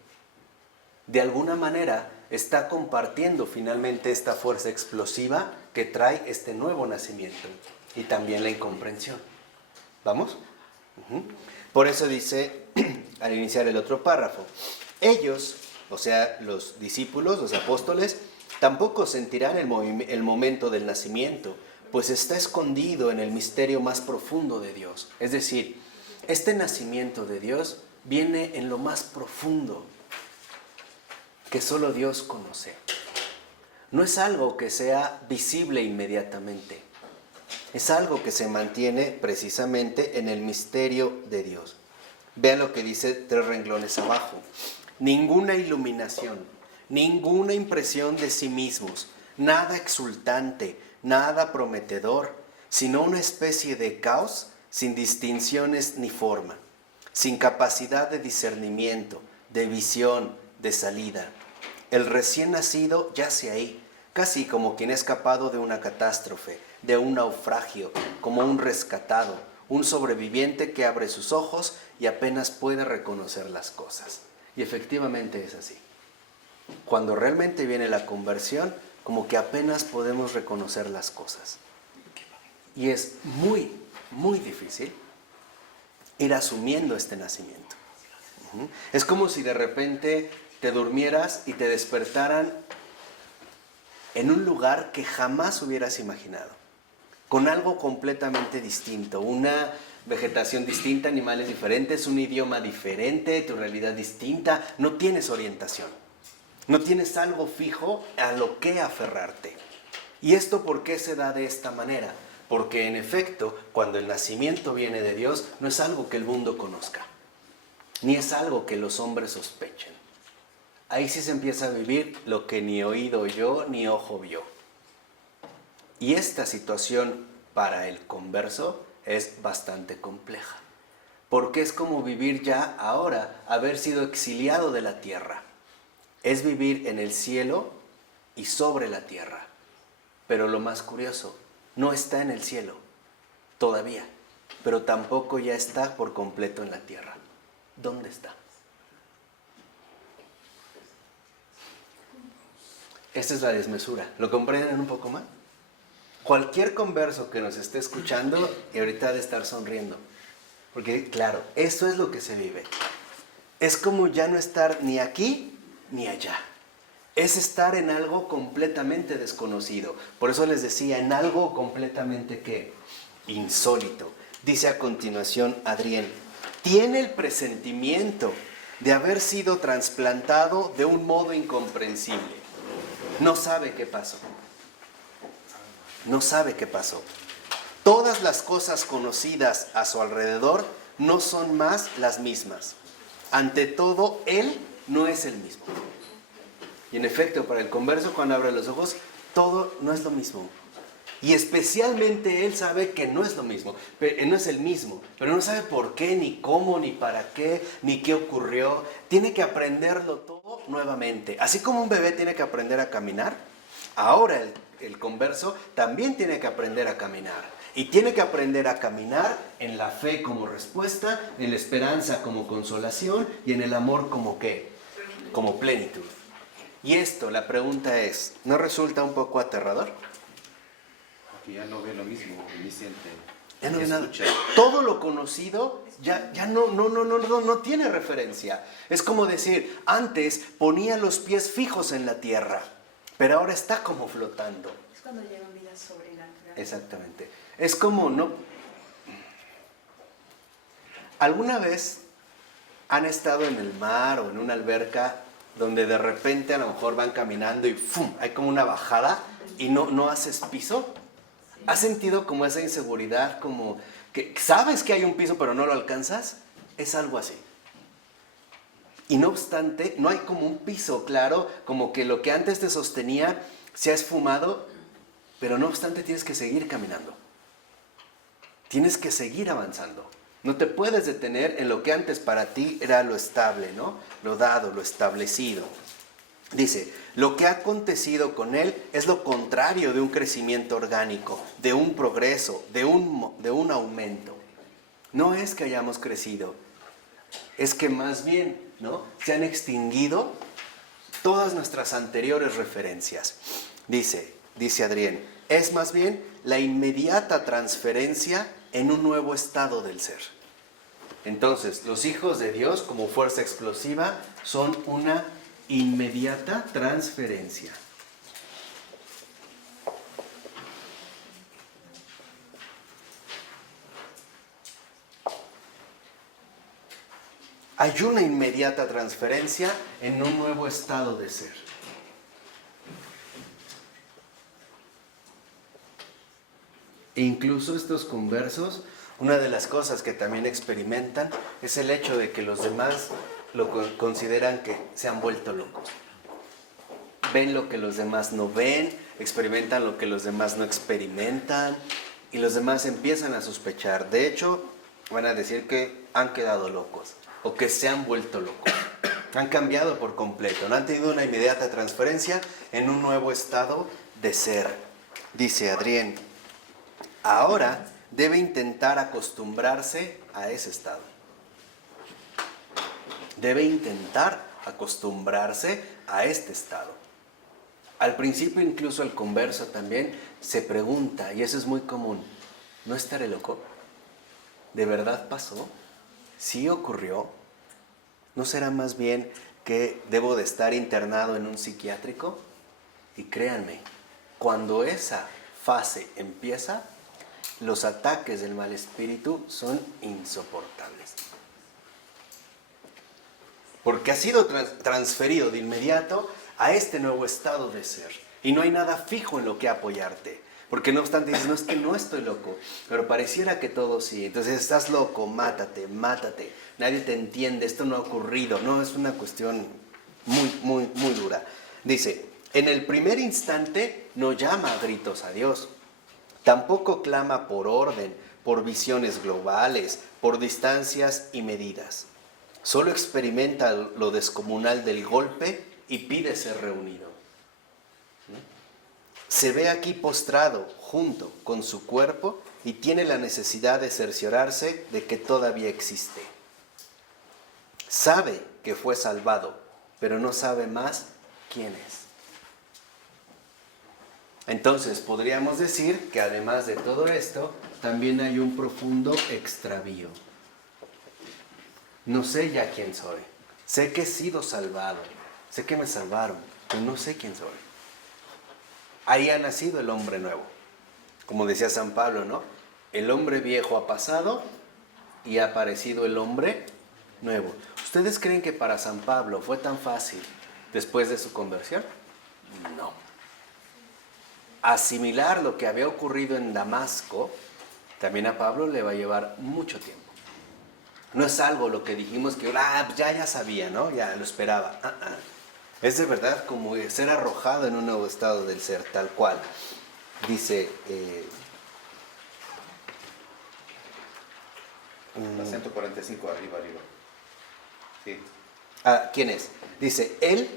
De alguna manera está compartiendo finalmente esta fuerza explosiva que trae este nuevo nacimiento y también la incomprensión. ¿Vamos? Por eso dice, al iniciar el otro párrafo, ellos, o sea, los discípulos, los apóstoles, tampoco sentirán el momento del nacimiento, pues está escondido en el misterio más profundo de Dios. Es decir, este nacimiento de Dios viene en lo más profundo, que solo Dios conoce. No es algo que sea visible inmediatamente. Es algo que se mantiene precisamente en el misterio de Dios. Vean lo que dice 3 renglones abajo. Ninguna iluminación, ninguna impresión de sí mismos, nada exultante, nada prometedor, sino una especie de caos sin distinciones ni forma, sin capacidad de discernimiento, de visión, de salida. El recién nacido yace ahí, casi como quien ha escapado de una catástrofe, de un naufragio, como un rescatado, un sobreviviente que abre sus ojos y apenas puede reconocer las cosas. Y efectivamente es así. Cuando realmente viene la conversión, como que apenas podemos reconocer las cosas. Y es muy, muy difícil ir asumiendo este nacimiento. Es como si de repente te durmieras y te despertaran en un lugar que jamás hubieras imaginado, con algo completamente distinto, una vegetación distinta, animales diferentes, un idioma diferente, tu realidad distinta, no tienes orientación, no tienes algo fijo a lo que aferrarte. ¿Y esto por qué se da de esta manera? Porque en efecto, cuando el nacimiento viene de Dios, no es algo que el mundo conozca, ni es algo que los hombres sospechen. Ahí sí se empieza a vivir lo que ni oído oyó, ni ojo vio. Y esta situación para el converso es bastante compleja, porque es como vivir ya ahora, haber sido exiliado de la tierra. Es vivir en el cielo y sobre la tierra. Pero lo más curioso, no está en el cielo todavía, pero tampoco ya está por completo en la tierra. ¿Dónde está? Esta es la desmesura. ¿Lo comprenden un poco más? Cualquier converso que nos esté escuchando y ahorita ha de estar sonriendo. Porque, claro, esto es lo que se vive. Es como ya no estar ni aquí ni allá. Es estar en algo completamente desconocido. Por eso les decía, en algo completamente, ¿qué? Insólito. Dice a continuación Adrián, tiene el presentimiento de haber sido trasplantado de un modo incomprensible. No sabe qué pasó. No sabe qué pasó. Todas las cosas conocidas a su alrededor no son más las mismas. Ante todo, él no es el mismo. Y en efecto, para el converso, cuando abre los ojos, todo no es lo mismo. Y especialmente él sabe que no es lo mismo, no es el mismo, pero no sabe por qué, ni cómo, ni para qué, ni qué ocurrió. Tiene que aprenderlo todo nuevamente. Así como un bebé tiene que aprender a caminar, ahora el converso también tiene que aprender a caminar. Y tiene que aprender a caminar en la fe como respuesta, en la esperanza como consolación y en el amor como ¿qué? Como plenitud. Y esto, la pregunta es, ¿no resulta un poco aterrador? Porque ya no ve lo mismo, ni siente. Ya no ve nada. Todo lo conocido ya no tiene referencia. Es como decir, antes ponía los pies fijos en la tierra, pero ahora está como flotando. Es cuando llegan vidas sobrenaturales. Exactamente. Es como no... ¿Alguna vez han estado en el mar o en una alberca donde de repente a lo mejor van caminando y ¡fum! Hay como una bajada y no haces piso? ¿Has sentido como esa inseguridad, como que sabes que hay un piso pero no lo alcanzas, es algo así. Y no obstante, no hay como un piso claro, como que lo que antes te sostenía se ha esfumado, pero no obstante tienes que seguir caminando. Tienes que seguir avanzando. No te puedes detener en lo que antes para ti era lo estable, ¿no? Lo dado, lo establecido. Dice, lo que ha acontecido con él es lo contrario de un crecimiento orgánico, de un progreso, de un aumento. No es que hayamos crecido, es que más bien, ¿no?, se han extinguido todas nuestras anteriores referencias. Dice Adrián, es más bien la inmediata transferencia en un nuevo estado del ser. Entonces, los hijos de Dios como fuerza explosiva son una inmediata transferencia. Hay una inmediata transferencia en un nuevo estado de ser. E incluso estos conversos, una de las cosas que también experimentan es el hecho de que los demás lo consideran que se han vuelto locos. Ven lo que los demás no ven, experimentan lo que los demás no experimentan, y los demás empiezan a sospechar. De hecho, van a decir que han quedado locos o que se han vuelto locos. Han cambiado por completo, no han tenido una inmediata transferencia en un nuevo estado de ser. Dice Adrián, ahora debe intentar acostumbrarse a ese estado. Debe intentar acostumbrarse a este estado. Al principio incluso el converso también se pregunta, y eso es muy común, ¿no estaré loco? ¿De verdad pasó? ¿Sí ocurrió? ¿No será más bien que debo de estar internado en un psiquiátrico? Y créanme, cuando esa fase empieza, los ataques del mal espíritu son insoportables. Porque ha sido transferido de inmediato a este nuevo estado de ser. Y no hay nada fijo en lo que apoyarte. Porque no obstante dices, no, es que no estoy loco, pero pareciera que todo sí. Entonces estás loco, mátate. Nadie te entiende, esto no ha ocurrido. No, es una cuestión muy dura. Dice, en el primer instante no llama a gritos a Dios. Tampoco clama por orden, por visiones globales, por distancias y medidas. Solo experimenta lo descomunal del golpe y pide ser reunido. Se ve aquí postrado junto con su cuerpo y tiene la necesidad de cerciorarse de que todavía existe. Sabe que fue salvado, pero no sabe más quién es. Entonces podríamos decir que además de todo esto, también hay un profundo extravío. No sé ya quién soy. Sé que he sido salvado. Sé que me salvaron, pero no sé quién soy. Ahí ha nacido el hombre nuevo. Como decía San Pablo, ¿no? El hombre viejo ha pasado y ha aparecido el hombre nuevo. ¿Ustedes creen que para San Pablo fue tan fácil después de su conversión? No. Asimilar lo que había ocurrido en Damasco, también a Pablo le va a llevar mucho tiempo. No es algo lo que dijimos que ya sabía, ¿no? Ya lo esperaba. Es de verdad como ser arrojado en un nuevo estado del ser, tal cual. Dice... La 145 arriba. Sí. ¿Quién es? Dice, Él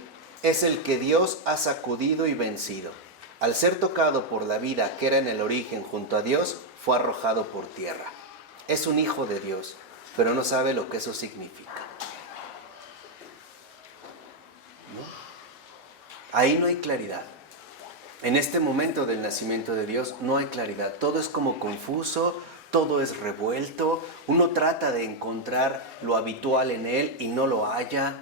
es el que Dios ha sacudido y vencido. Al ser tocado por la vida que era en el origen junto a Dios, fue arrojado por tierra. Es un hijo de Dios, pero no sabe lo que eso significa. ¿No? Ahí no hay claridad. En este momento del nacimiento de Dios no hay claridad. Todo es como confuso, todo es revuelto. Uno trata de encontrar lo habitual en él y no lo halla.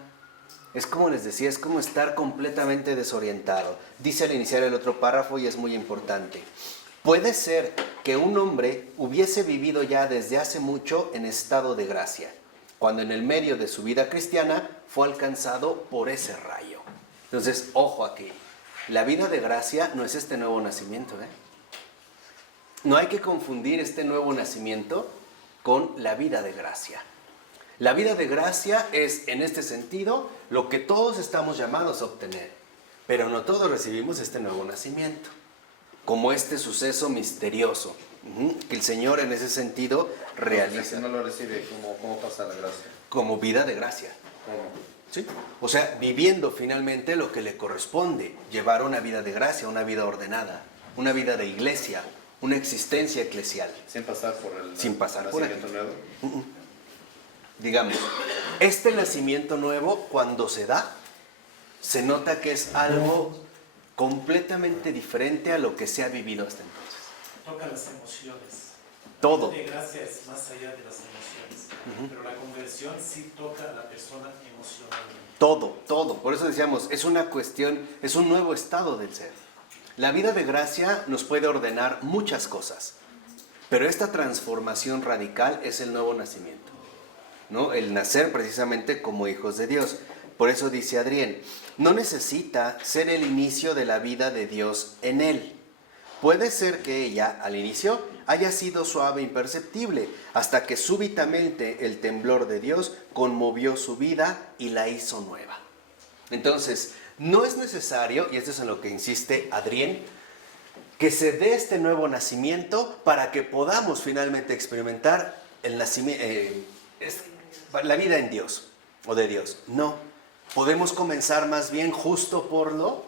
Es como les decía, es como estar completamente desorientado. Dice al iniciar el otro párrafo y es muy importante. Puede ser que un hombre hubiese vivido ya desde hace mucho en estado de gracia, cuando en el medio de su vida cristiana fue alcanzado por ese rayo. Entonces, ojo aquí, la vida de gracia no es este nuevo nacimiento, No hay que confundir este nuevo nacimiento con la vida de gracia. La vida de gracia es, en este sentido, lo que todos estamos llamados a obtener, pero no todos recibimos este nuevo nacimiento, como este suceso misterioso, que el Señor en ese sentido realiza. Si no lo recibe, ¿cómo pasa la gracia? Como vida de gracia. ¿Cómo? ¿Sí? O sea, viviendo finalmente lo que le corresponde, llevar una vida de gracia, una vida ordenada, una vida de iglesia, una existencia eclesial. Sin pasar por el Sin pasar por nacimiento nuevo. Digamos, este nacimiento nuevo, cuando se da, se nota que es algo completamente diferente a lo que se ha vivido hasta entonces. Toca las emociones. Todo. La vida de gracia es más allá de las emociones, pero la conversión sí toca a la persona emocionalmente. Todo. Por eso decíamos, es una cuestión, es un nuevo estado del ser. La vida de gracia nos puede ordenar muchas cosas, pero esta transformación radical es el nuevo nacimiento, ¿no? El nacer precisamente como hijos de Dios. Por eso dice Adrián, no necesita ser el inicio de la vida de Dios en él. Puede ser que ella, al inicio, haya sido suave e imperceptible, hasta que súbitamente el temblor de Dios conmovió su vida y la hizo nueva. Entonces, no es necesario, y esto es en lo que insiste Adrián, que se dé este nuevo nacimiento para que podamos finalmente experimentar el nacimiento, la vida en Dios o de Dios. No, podemos comenzar más bien justo por lo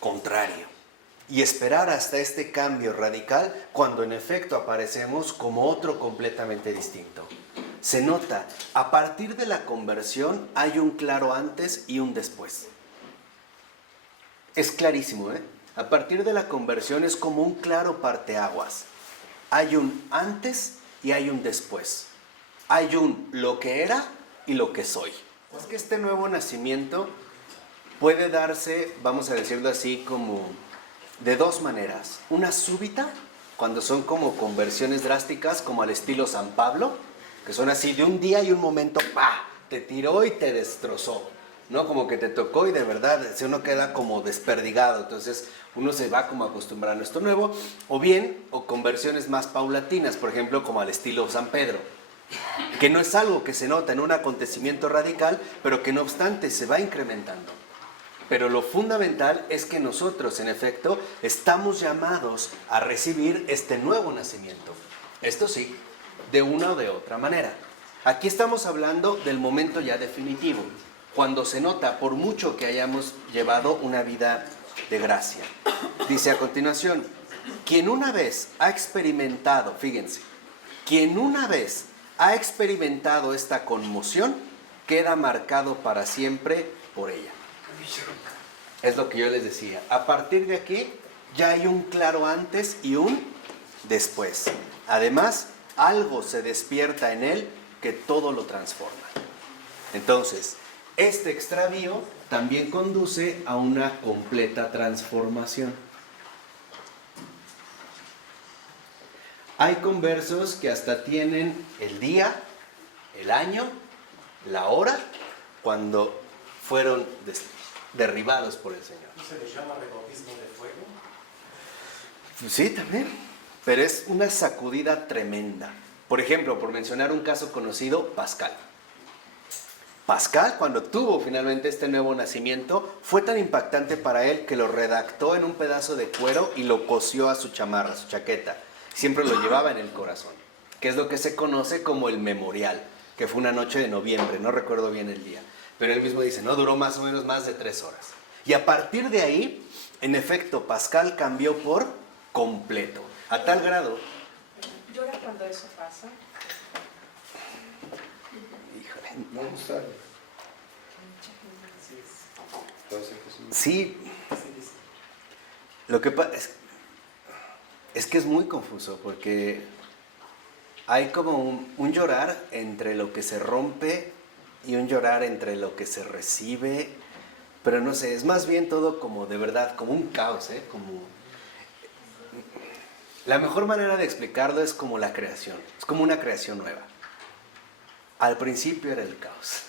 contrario y esperar hasta este cambio radical cuando en efecto aparecemos como otro completamente distinto. Se nota, a partir de la conversión hay un claro antes y un después. Es clarísimo, ¿eh? A partir de la conversión es como un claro parteaguas. Hay un antes y hay un después. Hay un lo que era y lo que soy. Es que este nuevo nacimiento puede darse, vamos a decirlo así, como de dos maneras. Una súbita, cuando son como conversiones drásticas, como al estilo San Pablo, que son así de un día y un momento, ¡pah!, te tiró y te destrozó, ¿no? Como que te tocó y de verdad uno queda como desperdigado. Entonces uno se va como acostumbrando a esto nuevo. O bien, o conversiones más paulatinas, por ejemplo, como al estilo San Pedro, que no es algo que se nota en un acontecimiento radical, pero que no obstante se va incrementando. Pero lo fundamental es que nosotros, en efecto, estamos llamados a recibir este nuevo nacimiento. Esto sí, de una o de otra manera. Aquí estamos hablando del momento ya definitivo, cuando se nota, por mucho que hayamos llevado una vida de gracia. Dice a continuación, quien una vez ha experimentado, fíjense, quien una vez ha experimentado esta conmoción, queda marcado para siempre por ella. Es lo que yo les decía. A partir de aquí ya hay un claro antes y un después. Además, algo se despierta en él que todo lo transforma. Entonces, este extravío también conduce a una completa transformación. Hay conversos que hasta tienen el día, el año, la hora, cuando fueron derribados por el Señor. ¿No se le llama rebautismo de fuego? Sí, también. Pero es una sacudida tremenda. Por ejemplo, por mencionar un caso conocido, Pascal. Pascal, cuando tuvo finalmente este nuevo nacimiento, fue tan impactante para él que lo redactó en un pedazo de cuero y lo cosió a su chamarra, a su chaqueta. Siempre lo llevaba en el corazón, que es lo que se conoce como el memorial, que fue una noche de noviembre, no recuerdo bien el día. Pero él mismo dice, no, duró más o menos más de 3 horas. Y a partir de ahí, en efecto, Pascal cambió por completo, a tal grado... ¿Llora cuando eso pasa? Híjole, No sabe. Así es. Puede ser que sí. sí, Así dice. lo que pasa es que es muy confuso, porque hay como un llorar entre lo que se rompe y un llorar entre lo que se recibe, pero no sé, es más bien todo como de verdad, como un caos, como... La mejor manera de explicarlo es como la creación, es como una creación nueva. Al principio era el caos,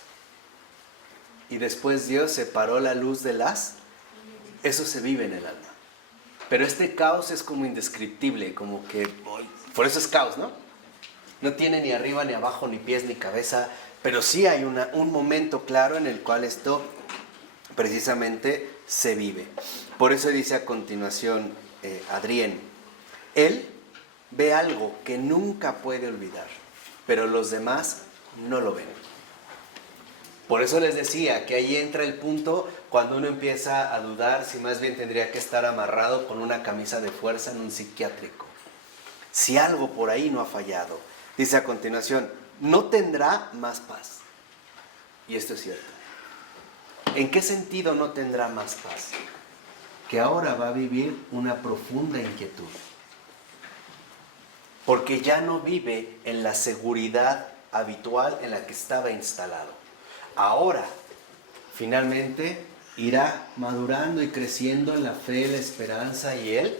y después Dios separó la luz de las... Eso se vive en el alma. Pero este caos es como indescriptible, como que... Por eso es caos, ¿no? no tiene ni arriba, ni abajo, ni pies, ni cabeza, pero sí hay un momento claro en el cual esto precisamente se vive. Por eso dice a continuación Adrián, él ve algo que nunca puede olvidar, pero los demás no lo ven. Por eso les decía que ahí entra el punto cuando uno empieza a dudar si más bien tendría que estar amarrado con una camisa de fuerza en un psiquiátrico. Si algo por ahí no ha fallado. Dice a continuación, no tendrá más paz. Y esto es cierto. ¿En qué sentido no tendrá más paz? Que ahora va a vivir una profunda inquietud. Porque ya no vive en la seguridad habitual en la que estaba instalado. Ahora, finalmente, irá madurando y creciendo en la fe, la esperanza y el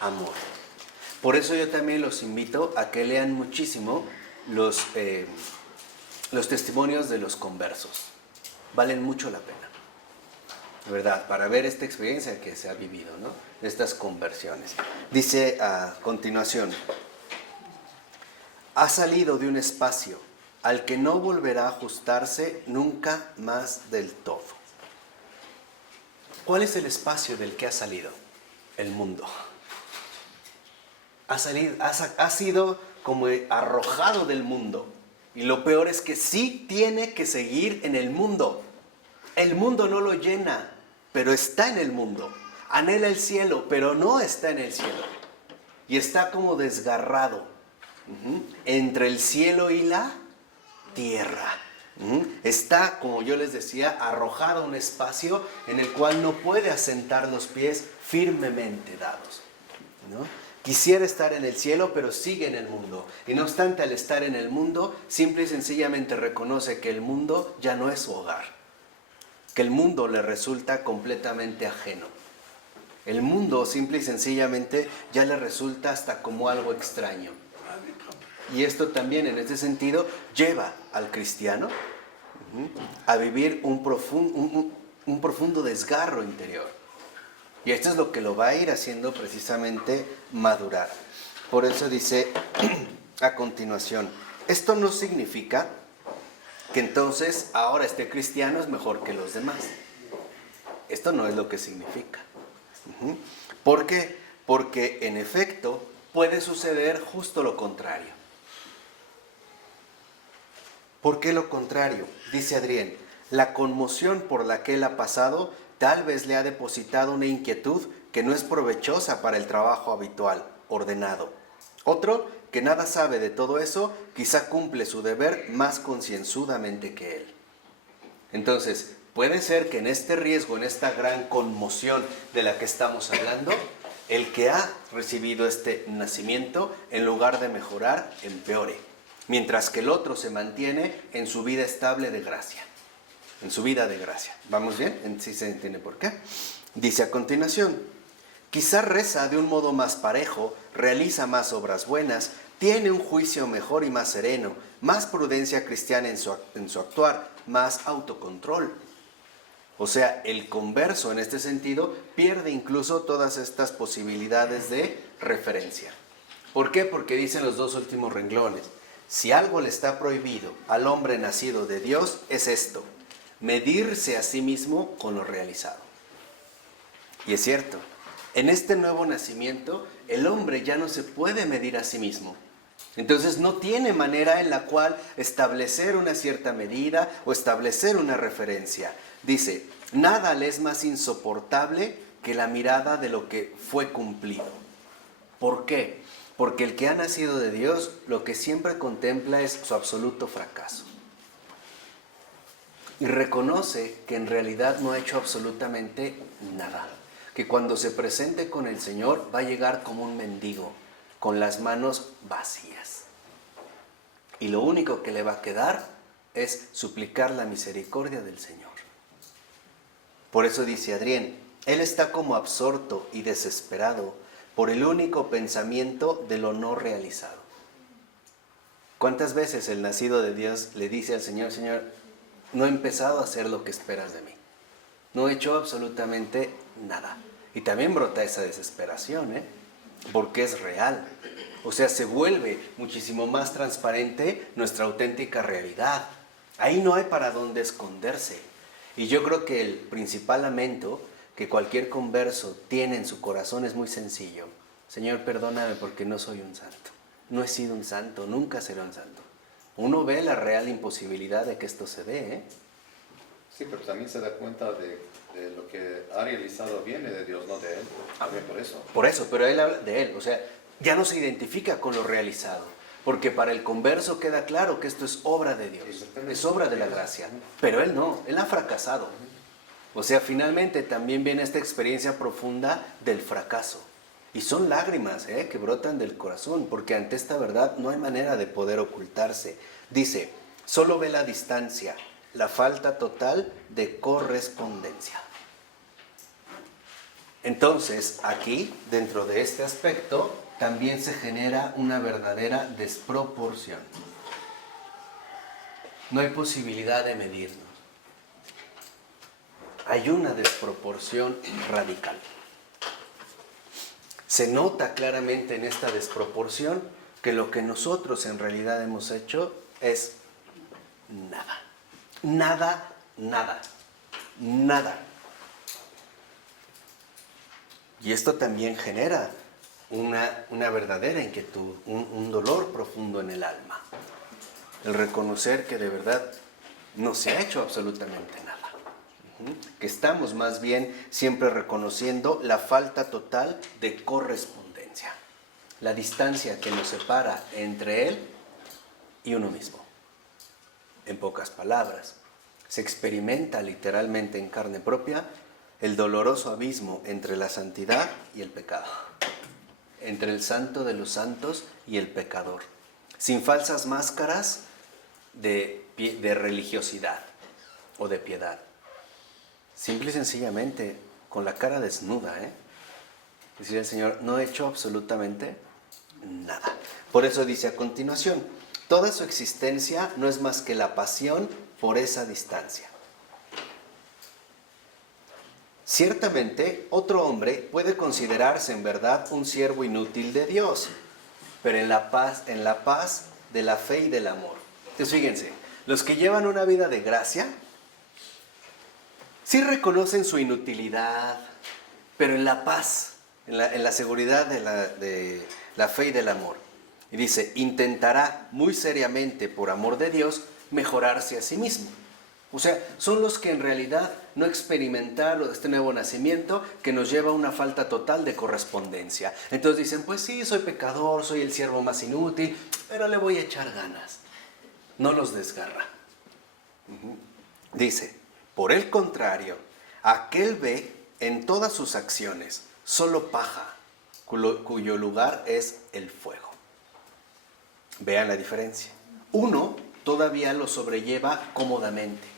amor. Por eso yo también los invito a que lean muchísimo los testimonios de los conversos. Valen mucho la pena, de verdad, para ver esta experiencia que se ha vivido, ¿no? Estas conversiones. Dice a continuación, ha salido de un espacio al que no volverá a ajustarse nunca más del todo. ¿Cuál es el espacio del que ha salido? El mundo. Ha sido como arrojado del mundo. Y lo peor es que sí tiene que seguir en el mundo. El mundo no lo llena, pero está en el mundo. Anhela el cielo, pero no está en el cielo. Y está como desgarrado entre el cielo y la tierra. Está, como yo les decía, arrojado a un espacio en el cual no puede asentar los pies firmemente dados, ¿no? Quisiera estar en el cielo, pero sigue en el mundo. Y no obstante, al estar en el mundo, simple y sencillamente reconoce que el mundo ya no es su hogar. Que el mundo le resulta completamente ajeno. El mundo, simple y sencillamente, ya le resulta hasta como algo extraño. Y esto también, en este sentido, lleva al cristiano a vivir un profundo desgarro interior. Y esto es lo que lo va a ir haciendo precisamente madurar. Por eso dice a continuación, esto no significa que entonces ahora este cristiano es mejor que los demás. Esto no es lo que significa. ¿Por qué? Porque en efecto puede suceder justo lo contrario. ¿Por qué lo contrario? Dice Adrián, la conmoción por la que él ha pasado tal vez le ha depositado una inquietud que no es provechosa para el trabajo habitual, ordenado. Otro, que nada sabe de todo eso, quizá cumple su deber más concienzudamente que él. Entonces, puede ser que en este riesgo, en esta gran conmoción de la que estamos hablando, el que ha recibido este nacimiento, en lugar de mejorar, empeore. Mientras que el otro se mantiene en su vida estable de gracia. En su vida de gracia. ¿Vamos bien? ¿Sí se entiende por qué? Dice a continuación, quizá reza de un modo más parejo, realiza más obras buenas, tiene un juicio mejor y más sereno, más prudencia cristiana en su actuar, más autocontrol. O sea, el converso en este sentido pierde incluso todas estas posibilidades de referencia. ¿Por qué? Porque dicen los dos últimos renglones. Si algo le está prohibido al hombre nacido de Dios, es esto: medirse a sí mismo con lo realizado. Y es cierto, en este nuevo nacimiento, el hombre ya no se puede medir a sí mismo. Entonces no tiene manera en la cual establecer una cierta medida o establecer una referencia. Dice, nada le es más insoportable que la mirada de lo que fue cumplido. ¿Por qué? Porque el que ha nacido de Dios, lo que siempre contempla es su absoluto fracaso. Y reconoce que en realidad no ha hecho absolutamente nada. Que cuando se presente con el Señor va a llegar como un mendigo, con las manos vacías. Y lo único que le va a quedar es suplicar la misericordia del Señor. Por eso dice Adrián, él está como absorto y desesperado por el único pensamiento de lo no realizado. ¿Cuántas veces el nacido de Dios le dice al Señor, Señor, no he empezado a hacer lo que esperas de mí? No he hecho absolutamente nada. Y también brota esa desesperación, porque es real. O sea, se vuelve muchísimo más transparente nuestra auténtica realidad. Ahí no hay para dónde esconderse. Y yo creo que el principal lamento que cualquier converso tiene en su corazón es muy sencillo. Señor, perdóname porque no soy un santo. No he sido un santo, nunca seré un santo. Uno ve la real imposibilidad de que esto se dé, ¿eh? Sí, pero también se da cuenta de lo que ha realizado viene de Dios, no de él. También por eso. Por eso, pero él habla de él, o sea, ya no se identifica con lo realizado, porque para el converso queda claro que esto es obra de Dios, es obra de la gracia, pero él no, él ha fracasado. O sea, finalmente también viene esta experiencia profunda del fracaso. Y son lágrimas que brotan del corazón, porque ante esta verdad no hay manera de poder ocultarse. Dice, solo ve la distancia, la falta total de correspondencia. Entonces, aquí, dentro de este aspecto, también se genera una verdadera desproporción. No hay posibilidad de medirnos. Hay una desproporción radical. Se nota claramente en esta desproporción que lo que nosotros en realidad hemos hecho es nada. Nada, nada, nada. Y esto también genera una verdadera inquietud, un dolor profundo en el alma. El reconocer que de verdad no se ha hecho absolutamente nada. Que estamos más bien siempre reconociendo la falta total de correspondencia. La distancia que nos separa entre él y uno mismo. En pocas palabras, se experimenta literalmente en carne propia el doloroso abismo entre la santidad y el pecado, entre el santo de los santos y el pecador, sin falsas máscaras de religiosidad o de piedad, simple y sencillamente con la cara desnuda, decir al Señor, no he hecho absolutamente nada. Por eso dice a continuación, toda su existencia no es más que la pasión por esa distancia. Ciertamente, otro hombre puede considerarse en verdad un siervo inútil de Dios, pero en la paz de la fe y del amor. Entonces, fíjense, los que llevan una vida de gracia, sí reconocen su inutilidad, pero en la paz, en la seguridad de la fe y del amor. Y dice, intentará muy seriamente, por amor de Dios, mejorarse a sí mismo. O sea, son los que en realidad no experimentaron este nuevo nacimiento que nos lleva a una falta total de correspondencia. Entonces dicen, pues sí, soy pecador, soy el siervo más inútil, pero le voy a echar ganas. No los desgarra. Dice, por el contrario, aquel ve en todas sus acciones solo paja, cuyo lugar es el fuego. Vean la diferencia. Uno todavía lo sobrelleva cómodamente.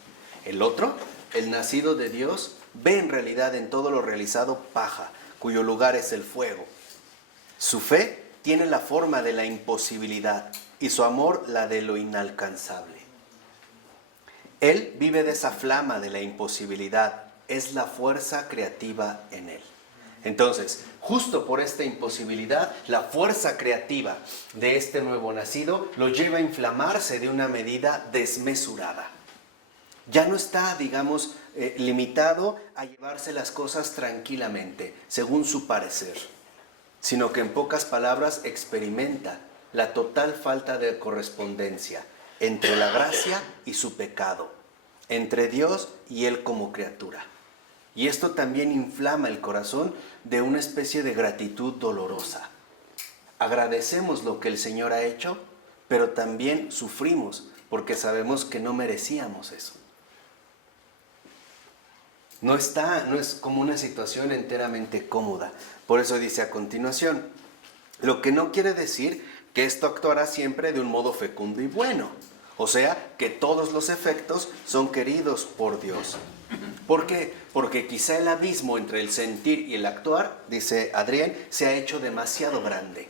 El otro, el nacido de Dios, ve en realidad en todo lo realizado paja, cuyo lugar es el fuego. Su fe tiene la forma de la imposibilidad y su amor la de lo inalcanzable. Él vive de esa flama de la imposibilidad, es la fuerza creativa en él. Entonces, justo por esta imposibilidad, la fuerza creativa de este nuevo nacido lo lleva a inflamarse de una medida desmesurada. Ya no está, digamos, limitado a llevarse las cosas tranquilamente, según su parecer, sino que en pocas palabras experimenta la total falta de correspondencia entre la gracia y su pecado, entre Dios y él como criatura. Y esto también inflama el corazón de una especie de gratitud dolorosa. Agradecemos lo que el Señor ha hecho, pero también sufrimos porque sabemos que no merecíamos eso. No es como una situación enteramente cómoda. Por eso dice a continuación, lo que no quiere decir que esto actuará siempre de un modo fecundo y bueno. O sea, que todos los efectos son queridos por Dios. ¿Por qué? Porque quizá el abismo entre el sentir y el actuar, dice Adrián, se ha hecho demasiado grande.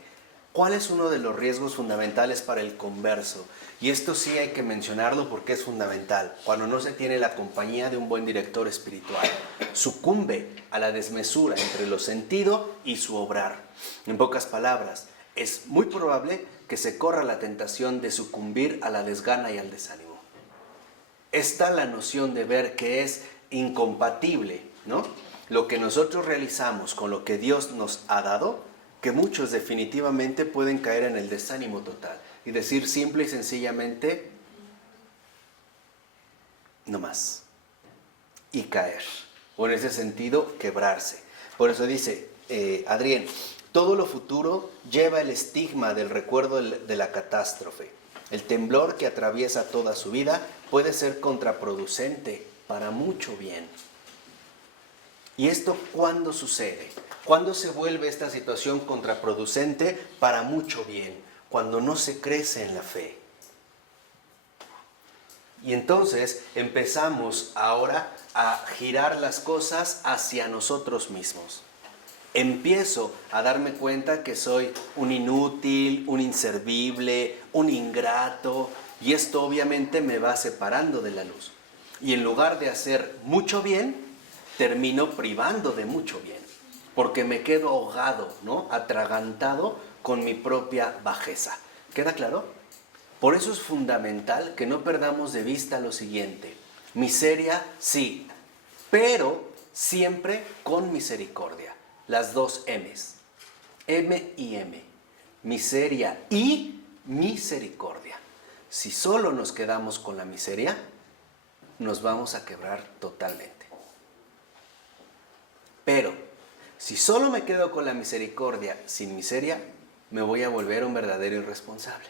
¿Cuál es uno de los riesgos fundamentales para el converso? Y esto sí hay que mencionarlo porque es fundamental. Cuando no se tiene la compañía de un buen director espiritual, sucumbe a la desmesura entre lo sentido y su obrar. En pocas palabras, es muy probable que se corra la tentación de sucumbir a la desgana y al desánimo. Está la noción de ver que es incompatible, ¿no?, lo que nosotros realizamos con lo que Dios nos ha dado, que muchos definitivamente pueden caer en el desánimo total y decir simple y sencillamente, no más, y caer, o en ese sentido, quebrarse. Por eso dice Adrián, todo lo futuro lleva el estigma del recuerdo de la catástrofe. El temblor que atraviesa toda su vida puede ser contraproducente para mucho bien. ¿Y esto cuándo sucede? ¿Cuándo se vuelve esta situación contraproducente para mucho bien? Cuando no se crece en la fe. Y entonces empezamos ahora a girar las cosas hacia nosotros mismos. Empiezo a darme cuenta que soy un inútil, un inservible, un ingrato, y esto obviamente me va separando de la luz. Y en lugar de hacer mucho bien, termino privando de mucho bien, porque me quedo ahogado, ¿no?, atragantado con mi propia bajeza. ¿Queda claro? Por eso es fundamental que no perdamos de vista lo siguiente. Miseria, sí, pero siempre con misericordia. Las dos M's. M y M. Miseria y misericordia. Si solo nos quedamos con la miseria, nos vamos a quebrar totalmente. Pero, si solo me quedo con la misericordia sin miseria, me voy a volver un verdadero irresponsable.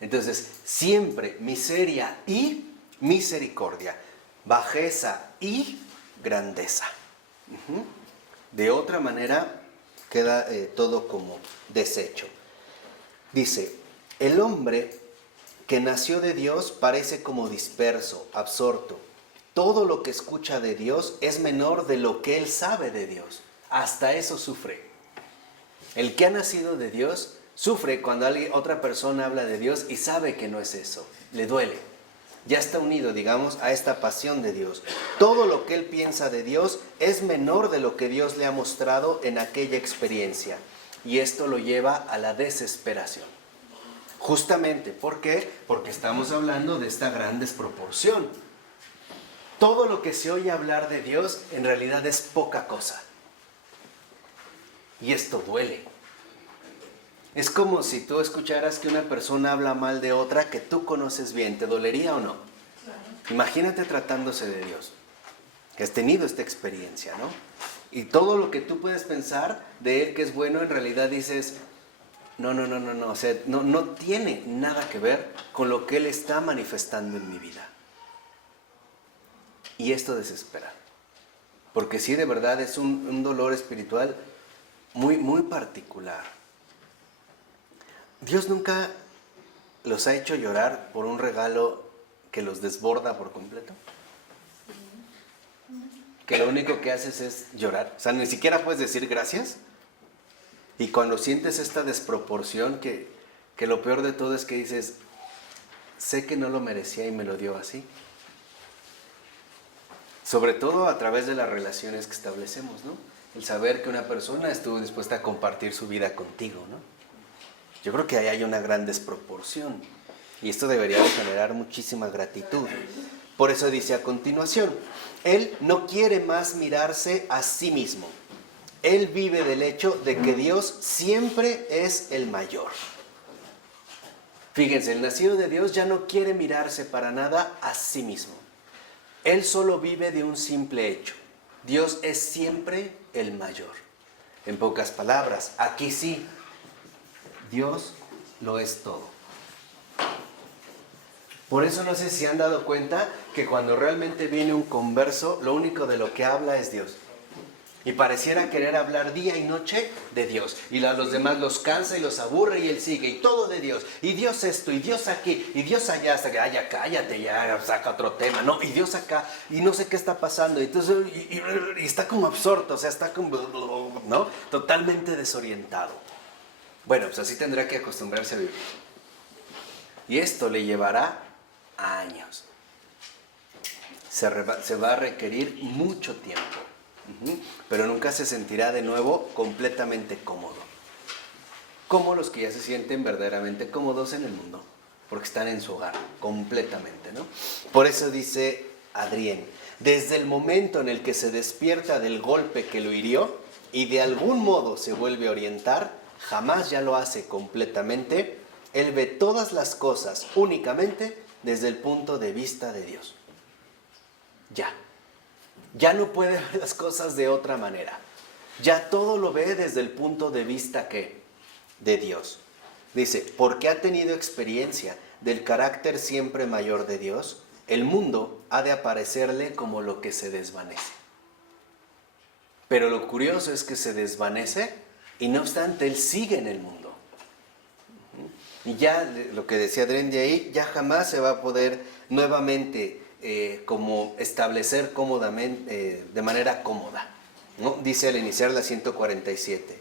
Entonces, siempre miseria y misericordia, bajeza y grandeza. De otra manera, queda todo como deshecho. Dice, el hombre que nació de Dios parece como disperso, absorto. Todo lo que escucha de Dios es menor de lo que él sabe de Dios. Hasta eso sufre. El que ha nacido de Dios sufre cuando otra persona habla de Dios y sabe que no es eso. Le duele. Ya está unido, digamos, a esta pasión de Dios. Todo lo que él piensa de Dios es menor de lo que Dios le ha mostrado en aquella experiencia. Y esto lo lleva a la desesperación. Justamente, ¿por qué? Porque estamos hablando de esta gran desproporción. Todo lo que se oye hablar de Dios en realidad es poca cosa. Y esto duele. Es como si tú escucharas que una persona habla mal de otra que tú conoces bien. ¿Te dolería o no? Imagínate tratándose de Dios, que has tenido esta experiencia, ¿no? Y todo lo que tú puedes pensar de Él que es bueno, en realidad dices, no. O sea, no tiene nada que ver con lo que Él está manifestando en mi vida. Y esto desespera. Porque sí, de verdad es un dolor espiritual muy, muy particular. Dios nunca los ha hecho llorar por un regalo que los desborda por completo. Que lo único que haces es llorar. O sea, ni siquiera puedes decir gracias. Y cuando sientes esta desproporción, que lo peor de todo es que dices, sé que no lo merecía y me lo dio así. Sobre todo a través de las relaciones que establecemos, ¿no? El saber que una persona estuvo dispuesta a compartir su vida contigo, ¿no? Yo creo que ahí hay una gran desproporción. Y esto debería de generar muchísima gratitud. Por eso dice a continuación, Él no quiere más mirarse a sí mismo. Él vive del hecho de que Dios siempre es el mayor. Fíjense, el nacido de Dios ya no quiere mirarse para nada a sí mismo. Él solo vive de un simple hecho. Dios es siempre el mayor. En pocas palabras, aquí sí, Dios lo es todo. Por eso no sé si han dado cuenta que cuando realmente viene un converso, lo único de lo que habla es Dios. Y pareciera querer hablar día y noche de Dios. Y a los demás los cansa y los aburre y él sigue. Y todo de Dios. Y Dios esto, y Dios aquí, y Dios allá. Hasta que, ya cállate, ya saca otro tema. No, y Dios acá, y no sé qué está pasando. Y entonces, y está como absorto, o sea, está como, ¿no? Totalmente desorientado. Bueno, pues así tendrá que acostumbrarse a vivir. Y esto le llevará años. Se va a requerir mucho tiempo. Pero nunca se sentirá de nuevo completamente cómodo. como los que ya se sienten verdaderamente cómodos en el mundo, porque están en su hogar completamente, ¿no? Por eso dice Adrien, desde el momento en el que se despierta del golpe que lo hirió y de algún modo se vuelve a orientar, jamás ya lo hace completamente. Él ve todas las cosas únicamente desde el punto de vista de Dios. Ya no puede ver las cosas de otra manera. Ya todo lo ve desde el punto de vista ¿qué? De Dios. Dice, porque ha tenido experiencia del carácter siempre mayor de Dios, el mundo ha de aparecerle como lo que se desvanece. Pero lo curioso es que se desvanece y no obstante él sigue en el mundo. Y ya lo que decía Adrien de ahí, ya jamás se va a poder nuevamente como establecer cómodamente, de manera cómoda, ¿no? Dice al iniciar la 147,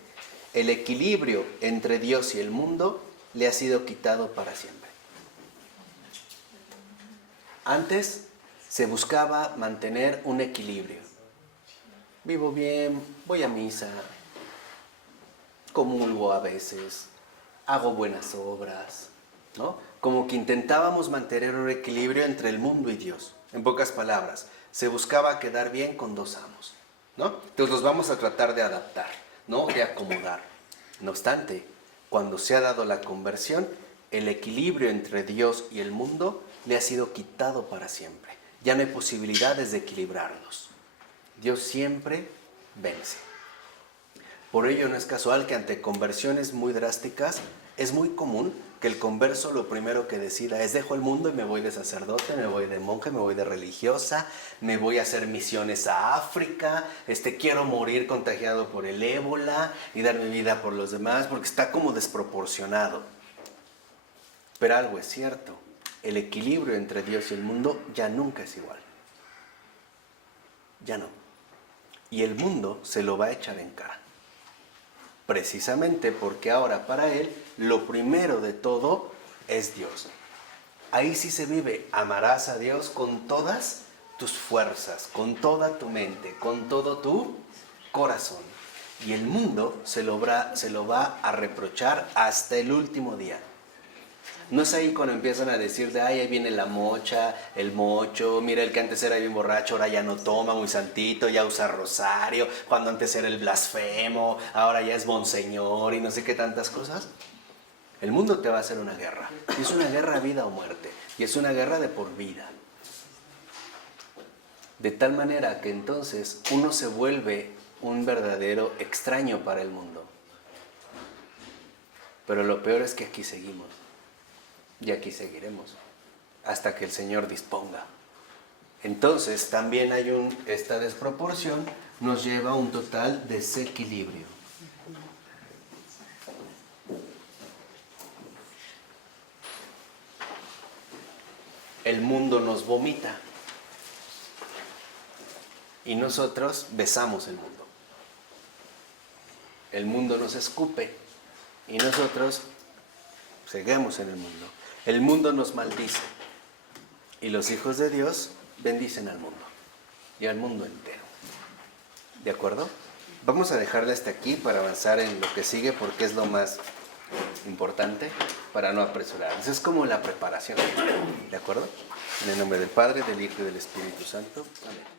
el equilibrio entre Dios y el mundo le ha sido quitado para siempre. Antes se buscaba mantener un equilibrio. Vivo bien, voy a misa, comulgo a veces, hago buenas obras, ¿no? Como que intentábamos mantener un equilibrio entre el mundo y Dios. En pocas palabras, se buscaba quedar bien con dos amos, ¿no? Entonces los vamos a tratar de adaptar, ¿no? De acomodar. No obstante, cuando se ha dado la conversión, el equilibrio entre Dios y el mundo le ha sido quitado para siempre. Ya no hay posibilidades de equilibrarlos. Dios siempre vence. Por ello no es casual que ante conversiones muy drásticas es muy común que el converso lo primero que decida es dejo el mundo y me voy de sacerdote, me voy de monje, me voy de religiosa, me voy a hacer misiones a África, quiero morir contagiado por el ébola y dar mi vida por los demás porque está como desproporcionado. Pero algo es cierto, el equilibrio entre Dios y el mundo ya nunca es igual. Ya no. Y el mundo se lo va a echar en cara. Precisamente porque ahora para él lo primero de todo es Dios. Ahí sí se vive, amarás a Dios con todas tus fuerzas, con toda tu mente, con todo tu corazón. Y el mundo se lo va a reprochar hasta el último día. No es ahí cuando empiezan a decir de, ay, ahí viene la mocha, el mocho, mira el que antes era bien borracho, ahora ya no toma, muy santito, ya usa rosario, cuando antes era el blasfemo, ahora ya es monseñor y no sé qué tantas cosas. El mundo te va a hacer una guerra, y es una guerra vida o muerte, y es una guerra de por vida. De tal manera que entonces uno se vuelve un verdadero extraño para el mundo. Pero lo peor es que aquí seguimos. Y aquí seguiremos hasta que el Señor disponga. Entonces también hay esta desproporción nos lleva a un total desequilibrio. El mundo nos vomita y nosotros besamos el mundo. El mundo nos escupe y nosotros seguimos en el mundo. El mundo nos maldice y los hijos de Dios bendicen al mundo y al mundo entero. ¿De acuerdo? Vamos a dejarle hasta aquí para avanzar en lo que sigue porque es lo más importante para no apresurarnos. Es como la preparación. ¿De acuerdo? En el nombre del Padre, del Hijo y del Espíritu Santo. Amén.